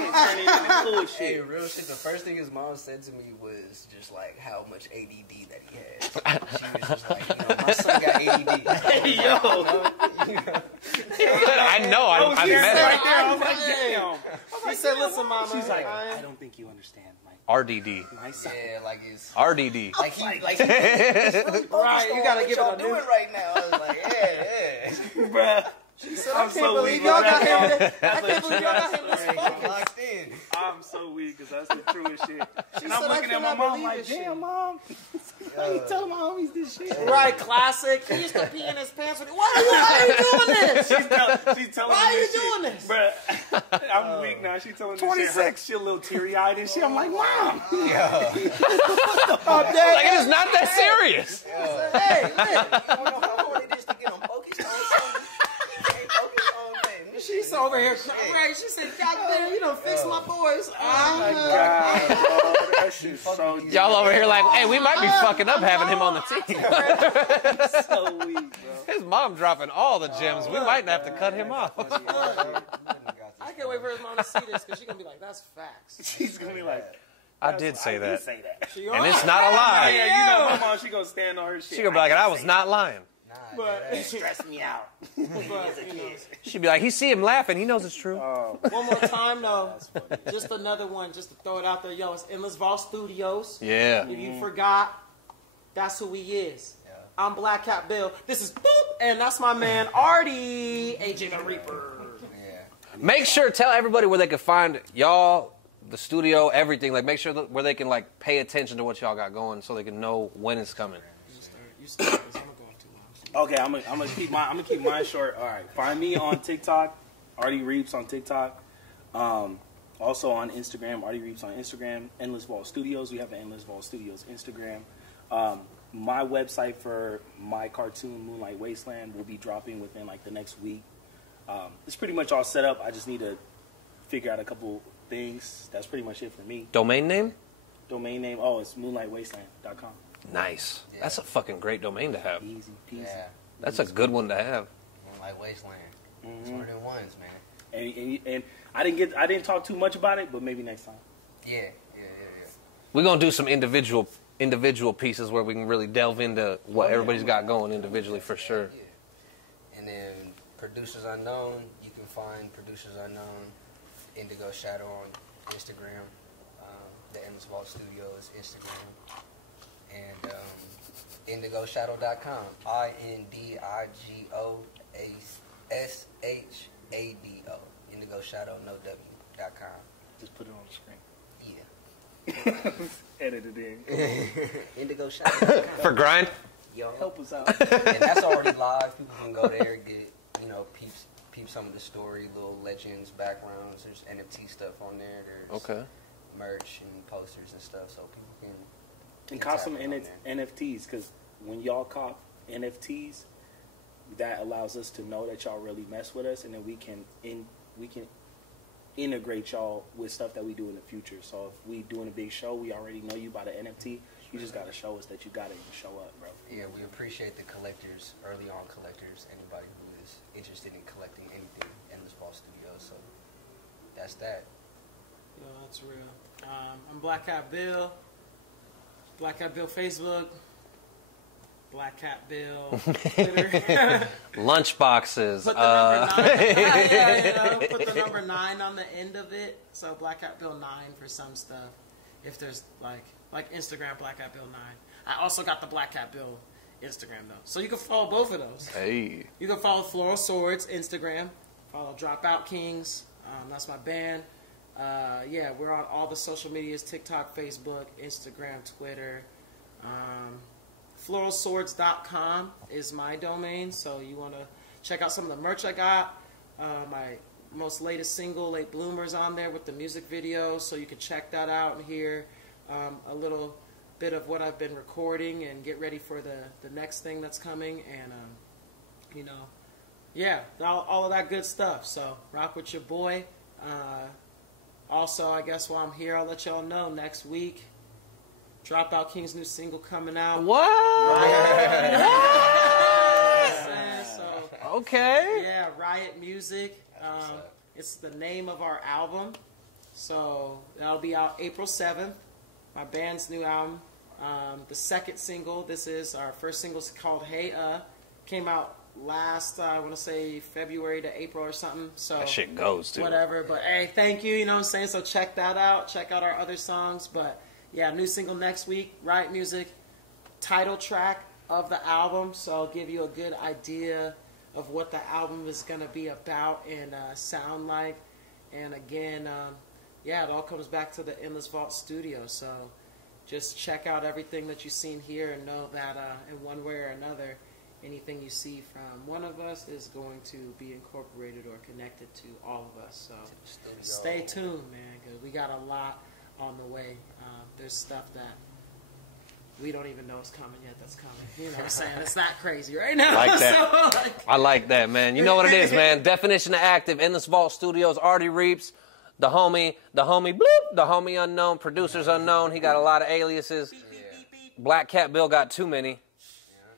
Hey, real shit. The first thing his mom said to me was just like how much ADD that he had. She was just like, my son got ADD. Hey, yo. I know. I've met right her. there. I was like, damn. He said, listen, mama. She's like, I don't think you understand. RDD. My son. Yeah, like it's RDD. like he Right, you gotta give it a doing new. right now. I was like, yeah. Bruh. She said, I'm I can't so believe weak. y'all got him. That's I can't believe y'all got him this Hey, focused. locked in. I'm so weak because that's the truest shit. She And said, I'm I looking at my cannot mom believe like, this shit. damn, Mom. How you telling my homies this shit? Right, classic. He used to pee in his pants. Why are you doing this? She's telling Why me are you this shit. doing this? Bruh, I'm weak now. She's telling me 26. She a little teary-eyed and shit. I'm like, Mom. Yeah. Like, it is not that serious. Hey, look. I don't know how hard it is to get him focused on something. He ain't focused on that. She's over here crying. Right, she said, God damn, you done fixed my boys. Oh, my God. Oh, that shit's so Y'all over here like, hey, we might be fucking up having him on the team. so weak, bro. His mom dropping all the gems. We might have to cut him off. I can't wait for his mom to see this because she's going to be like, that's facts. She's going to be like, I did say that. She And it's not a lie. Yeah, you know my mom, she going to stand on her shit. She gonna be like, I was not lying. But It stressed me out. She'd be like, he see him laughing. He knows it's true. one more time, though. Just another one, just to throw it out there. Yo, it's Endless Vault Studios. Yeah. If you forgot, that's who he is. Yeah. I'm Black Cat Bill. This is Boop, and that's my man, Artie, AJ the Reaper. Yeah. Make sure, tell everybody where they can find y'all, the studio, everything. Like, make sure where they can, like, pay attention to what y'all got going so they can know when it's coming. You start, 'cause I'm going to go off too long. Okay, I'm gonna keep mine short. All right, find me on TikTok, Artie Reeps on TikTok. Also on Instagram, Artie Reeps on Instagram. Endless Vault Studios. We have an Endless Vault Studios Instagram. My website for my cartoon Moonlight Wasteland will be dropping within like the next week. It's pretty much all set up. I just need to figure out a couple things. That's pretty much it for me. Domain name? Domain name? Oh, it's moonlightwasteland.com. Nice. Yeah. That's a fucking great domain to have. Easy peasy. Yeah. That's a good one to have. Like Wasteland. It's one of them ones, man. And I didn't talk too much about it, but maybe next time. Yeah. We're gonna do some individual pieces where we can really delve into what everybody's got going individually for sure. Yeah. And then Producers Unknown, you can find Producers Unknown, Indigo Shadow on Instagram. The Endless Vault Studios Instagram. And IndigoShadow.com. INDIGOSHADO. Indigo Shadow, no W.com. Just put it on the screen. Yeah. Edit it in. IndigoShadow.com. For grind? Yo. Help us out. And that's already live. People can go there and get, peep some of the story, little legends, backgrounds. There's NFT stuff on there. There's Okay. merch and posters and stuff, so people can And cop some tap in on there. NFTs, because when y'all cop NFTs, that allows us to know that y'all really mess with us, and then we can integrate y'all with stuff that we do in the future. So if we doing a big show, we already know you by the NFT. You just got to show us that you got it and show up, bro. Yeah, we appreciate the collectors, early on collectors, anybody who is interested in collecting anything in the Ball Studios. So that's that. Yo, that's real. I'm Black Cat Bill. Black Cat Bill Facebook. Black Cat Bill Twitter. Lunch boxes. Put the number 9. Put the number 9 on the end of it. So Black Cat Bill 9 for some stuff. If there's like Instagram, Black Cat Bill 9. I also got the Black Cat Bill Instagram though, so you can follow both of those. Hey. You can follow Floral Swords Instagram. Follow Dropout Kings. That's my band. Yeah, we're on all the social medias: TikTok, Facebook, Instagram, Twitter. Floralswords.com is my domain, so you want to check out some of the merch I got. My most latest single, Late Bloomers, on there with the music video, so you can check that out and hear a little bit of what I've been recording and get ready for the next thing that's coming. And, you know, yeah, all of that good stuff. So rock with your boy. Also, I guess while I'm here, I'll let y'all know next week, Dropout King's new single coming out. What? So, okay. yeah, Riot Music. It's the name of our album. So that'll be out April 7th. My band's new album. The second single, this is our first single, is called Hey Came out last, I want to say February to April or something. So That shit goes too. whatever. But hey, thank you. You know what I'm saying? So check that out. Check out our other songs. But yeah, new single next week. Riot Music. Title track of the album. So I'll give you a good idea of what the album is going to be about and sound like. And again, yeah, it all comes back to the Endless Vault Studio. So just check out everything that you've seen here and know that in one way or another, anything you see from one of us is going to be incorporated or connected to all of us. So stay tuned, man, because we got a lot on the way. There's stuff that we don't even know is coming yet that's coming. You know what I'm saying? It's not crazy right now. Like that. So, I like that, man. You know what it is, man. Definition of active. Endless Vault Studios. Artie Reeps. The homie, bloop, the homie unknown, producer's unknown. He got a lot of aliases. Black Cat Bill got too many.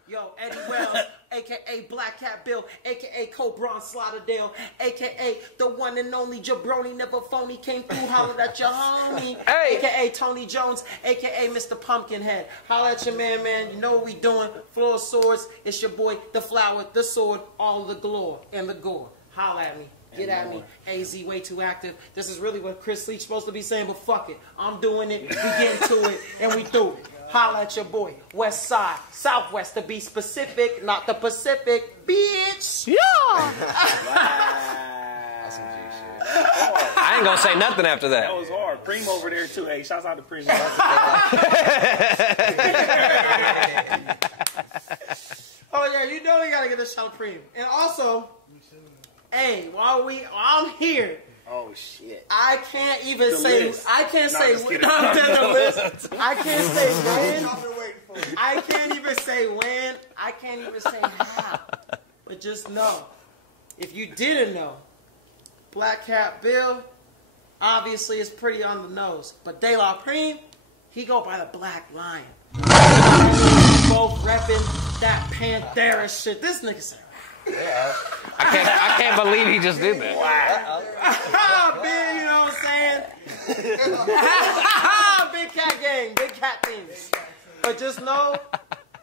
Yo, Eddie Wells, a.k.a. Black Cat Bill, a.k.a. Cobron Slaughterdale, a.k.a. the one and only Jabroni, never phony, came through, hollered at your homie, Hey. a.k.a. Tony Jones, a.k.a. Mr. Pumpkinhead. Holla at your man, you know what we doing. Floor Swords, it's your boy, the flower, the sword, all the glory and the gore. Holla at me. Get at me. AZ way too active. This is really what Chris Leach supposed to be saying, but fuck it. I'm doing it. We getting to it, and we through it. Holla at your boy. West side, southwest to be specific, not the Pacific, bitch. Yeah. That's some G shit. I ain't gonna say nothing after that. That was hard. Preem over there too. Hey, shouts out to Preem. Oh yeah, you know we gotta get a shot of Preem. And also, hey, while I'm here, Oh shit. I can't even The say. list. I can't No, say. just No, kidding. the list. I can't say when. I've been waiting for it. I can't even say when. I can't even say how. But just know, if you didn't know, Black Cat Bill obviously is pretty on the nose. But De La Prime, he go by the Black Lion. Both repping that Panthera shit. This nigga said, I can't believe he just did that. big, you know what I'm saying? Big cat gang, big cat things. But just know,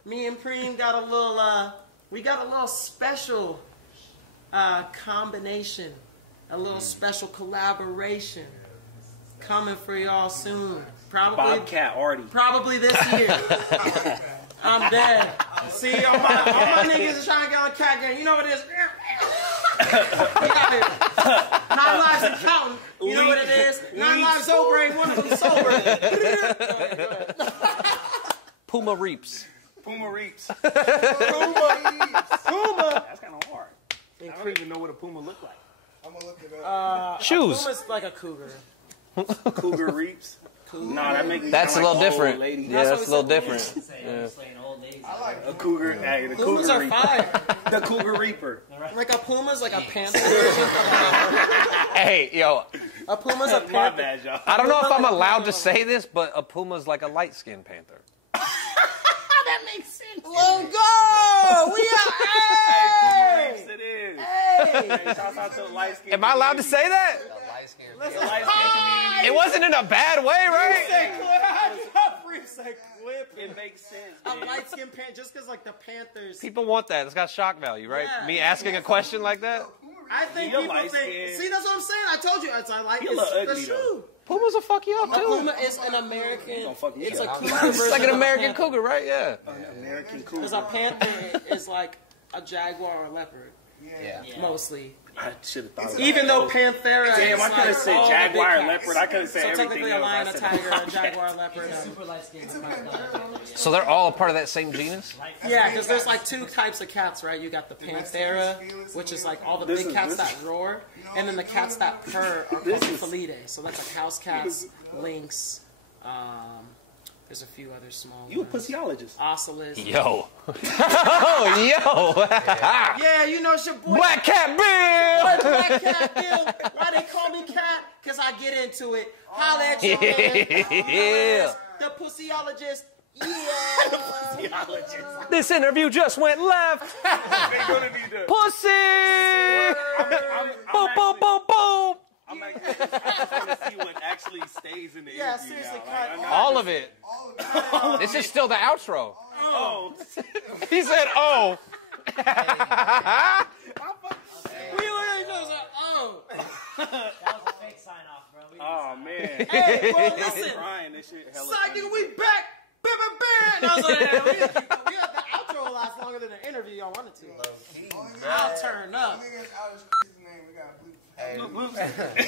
me and Preem got a little, we got a little special combination, a little special collaboration coming for y'all soon. Bobcat Artie. Probably this year. I'm dead. See, all my niggas are trying to get on cat game. You know what it is? We got it. 9 lives and counting. You know what it is? 9 lives sober, ain't one of them sober. Go ahead. Puma Reeps. Puma Reeps. Puma. That's kind of hard. I don't even know what a puma look like. I'm gonna look it up. Shoes. Puma's like a cougar. Cougar Reeps. Nah, that makes me That's a sound little like different. old lady. Yeah, that's a little different. I like A cougar. The Pumas cougar are reaper. fire. The cougar reaper. Like a puma's like a panther version. Hey, yo, A puma's a My panther. bad, y'all. I don't know if I'm allowed to say this, but a puma's like a light-skinned panther. That makes sense. Let's go! We are. Hey! Yes, it is. Hey! Hey, shout out to the light skin. Am I allowed to say that? The light skin community. It wasn't in a bad way, right? It makes sense. A Man. light skinned panther, just because like the Panthers. People want that. It's got shock value, right? Yeah. Me asking a question like that? I think You're people think. light-skinned. See, that's what I'm saying. I told you. It's I like. You're a It's little the ugly, shoe. Pumas will fuck you up, A too. puma is an American. Don't fuck me It's up. a cougar It's like an version of a American panther. cougar, right? Yeah. American cool. Because a panther is like a jaguar or a leopard, Yeah. mostly. I should have thought of that. Even though Panthera Damn, is I could have like said all the jaguar big and cats. leopard. I could have said So everything technically a else. lion, I a said tiger, a podcast. jaguar, a leopard. Super light skin. So they're all a part of that same genus? Yeah, because there's like two types of cats, right? You got the Panthera, which is like all the big cats that roar, and then the cats that purr are called Felidae. So that's like house cats, lynx. There's a few other small You a ones. pussyologist. Ocelot. Yo. Oh, yo. Yeah, you know it's your boy. Black Cat Bill. Black Cat Bill. Why they call me Cat? Because I get into it. Holla at you, man. Yeah. The pussyologist. Yeah. Pussyologist. This interview just went left. They gonna be the. Pussy. I'm Boom, boom, boom, boom. I'm like, I just want to see what actually stays in the Yeah, interview seriously, now. Like, cut I'm not All just- of it. This is still the outro. Oh, He said, oh. We literally just like, oh. That was a fake sign off, bro. We oh man. Hey, bro, I'm listen. crying. This shit hella Psych, funny. nigga, we back. Bam, bam, bam. I was like, yeah, we had the outro last longer than the interview y'all wanted to. I'll turn up.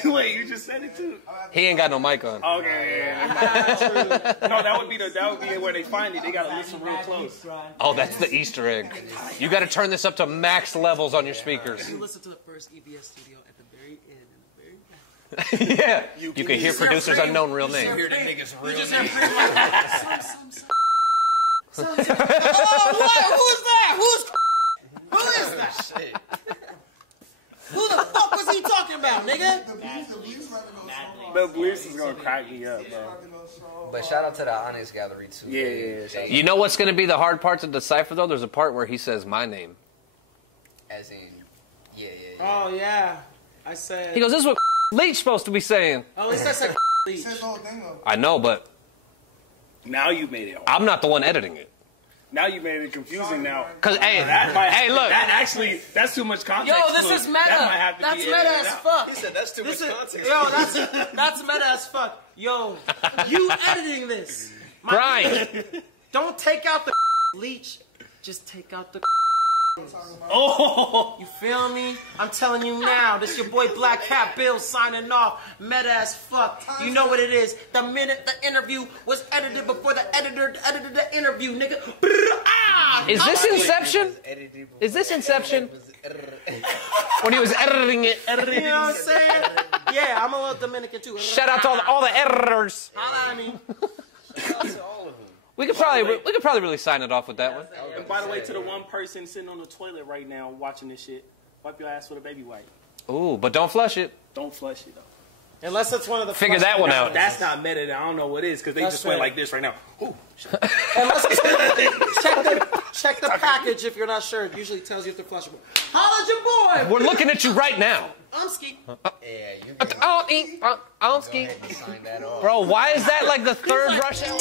Wait, you just said it too. He ain't got no mic on. Okay, yeah. No, that would be where they find it. They gotta listen real close. Oh, that's the Easter egg. You got to turn this up to max levels on your speakers. You listen to the first EBS studio at the very end. In the very Yeah. You can hear producers unknown real name. Hear the niggas real. You just hear pretty much some. Oh, what? Who is that? Shit. Who the fuck was he talking about, nigga? The Bleach is gonna crack me up, bro. But shout out to the Onyx Gallery too. Yeah, shout out. You know what's going to be the hard part to decipher, though? There's a part where he says my name. As in, yeah. Oh, yeah. I said. He goes, this is what Leach supposed to be saying. Oh, at least I said Leach. I know, but Now you made it. I'm not the one editing it. Now you made it confusing. Now, Because, hey, look. that's too much context. Yo, this is meta. That might have to That's be meta edited as out. fuck. He said that's too This much is, context. yo, that's meta as fuck. Yo, you editing this. My Brian. Don't take out the Leach. Just take out the Oh, You feel me? I'm telling you now. This your boy Black Cat Bill signing off. Meta as fuck. You know what it is. The minute the interview was edited before the editor edited the interview, nigga. Ah! Is this Inception? Is this Inception? When he was editing it. You know what I'm saying? Yeah, I'm a little Dominican too. Shout out to all the editors. Holla at me. We could probably really sign it off with that one. and by the way, to the one person sitting on the toilet right now watching this shit, wipe your ass with a baby wipe. Ooh, but don't flush it. Don't flush it though. Unless it's one of the Figure flush- that one out. That's not meta. I don't know what is because they That's just went fair. like this right now. Ooh. Unless it's check the package if you're not sure. It usually tells you if they're flushable. Holla at your boy. We're looking at you right now. I'm Ski. Yeah, you can I don't go ski. ahead and sign that off. Bro, why is that like the third rush hour?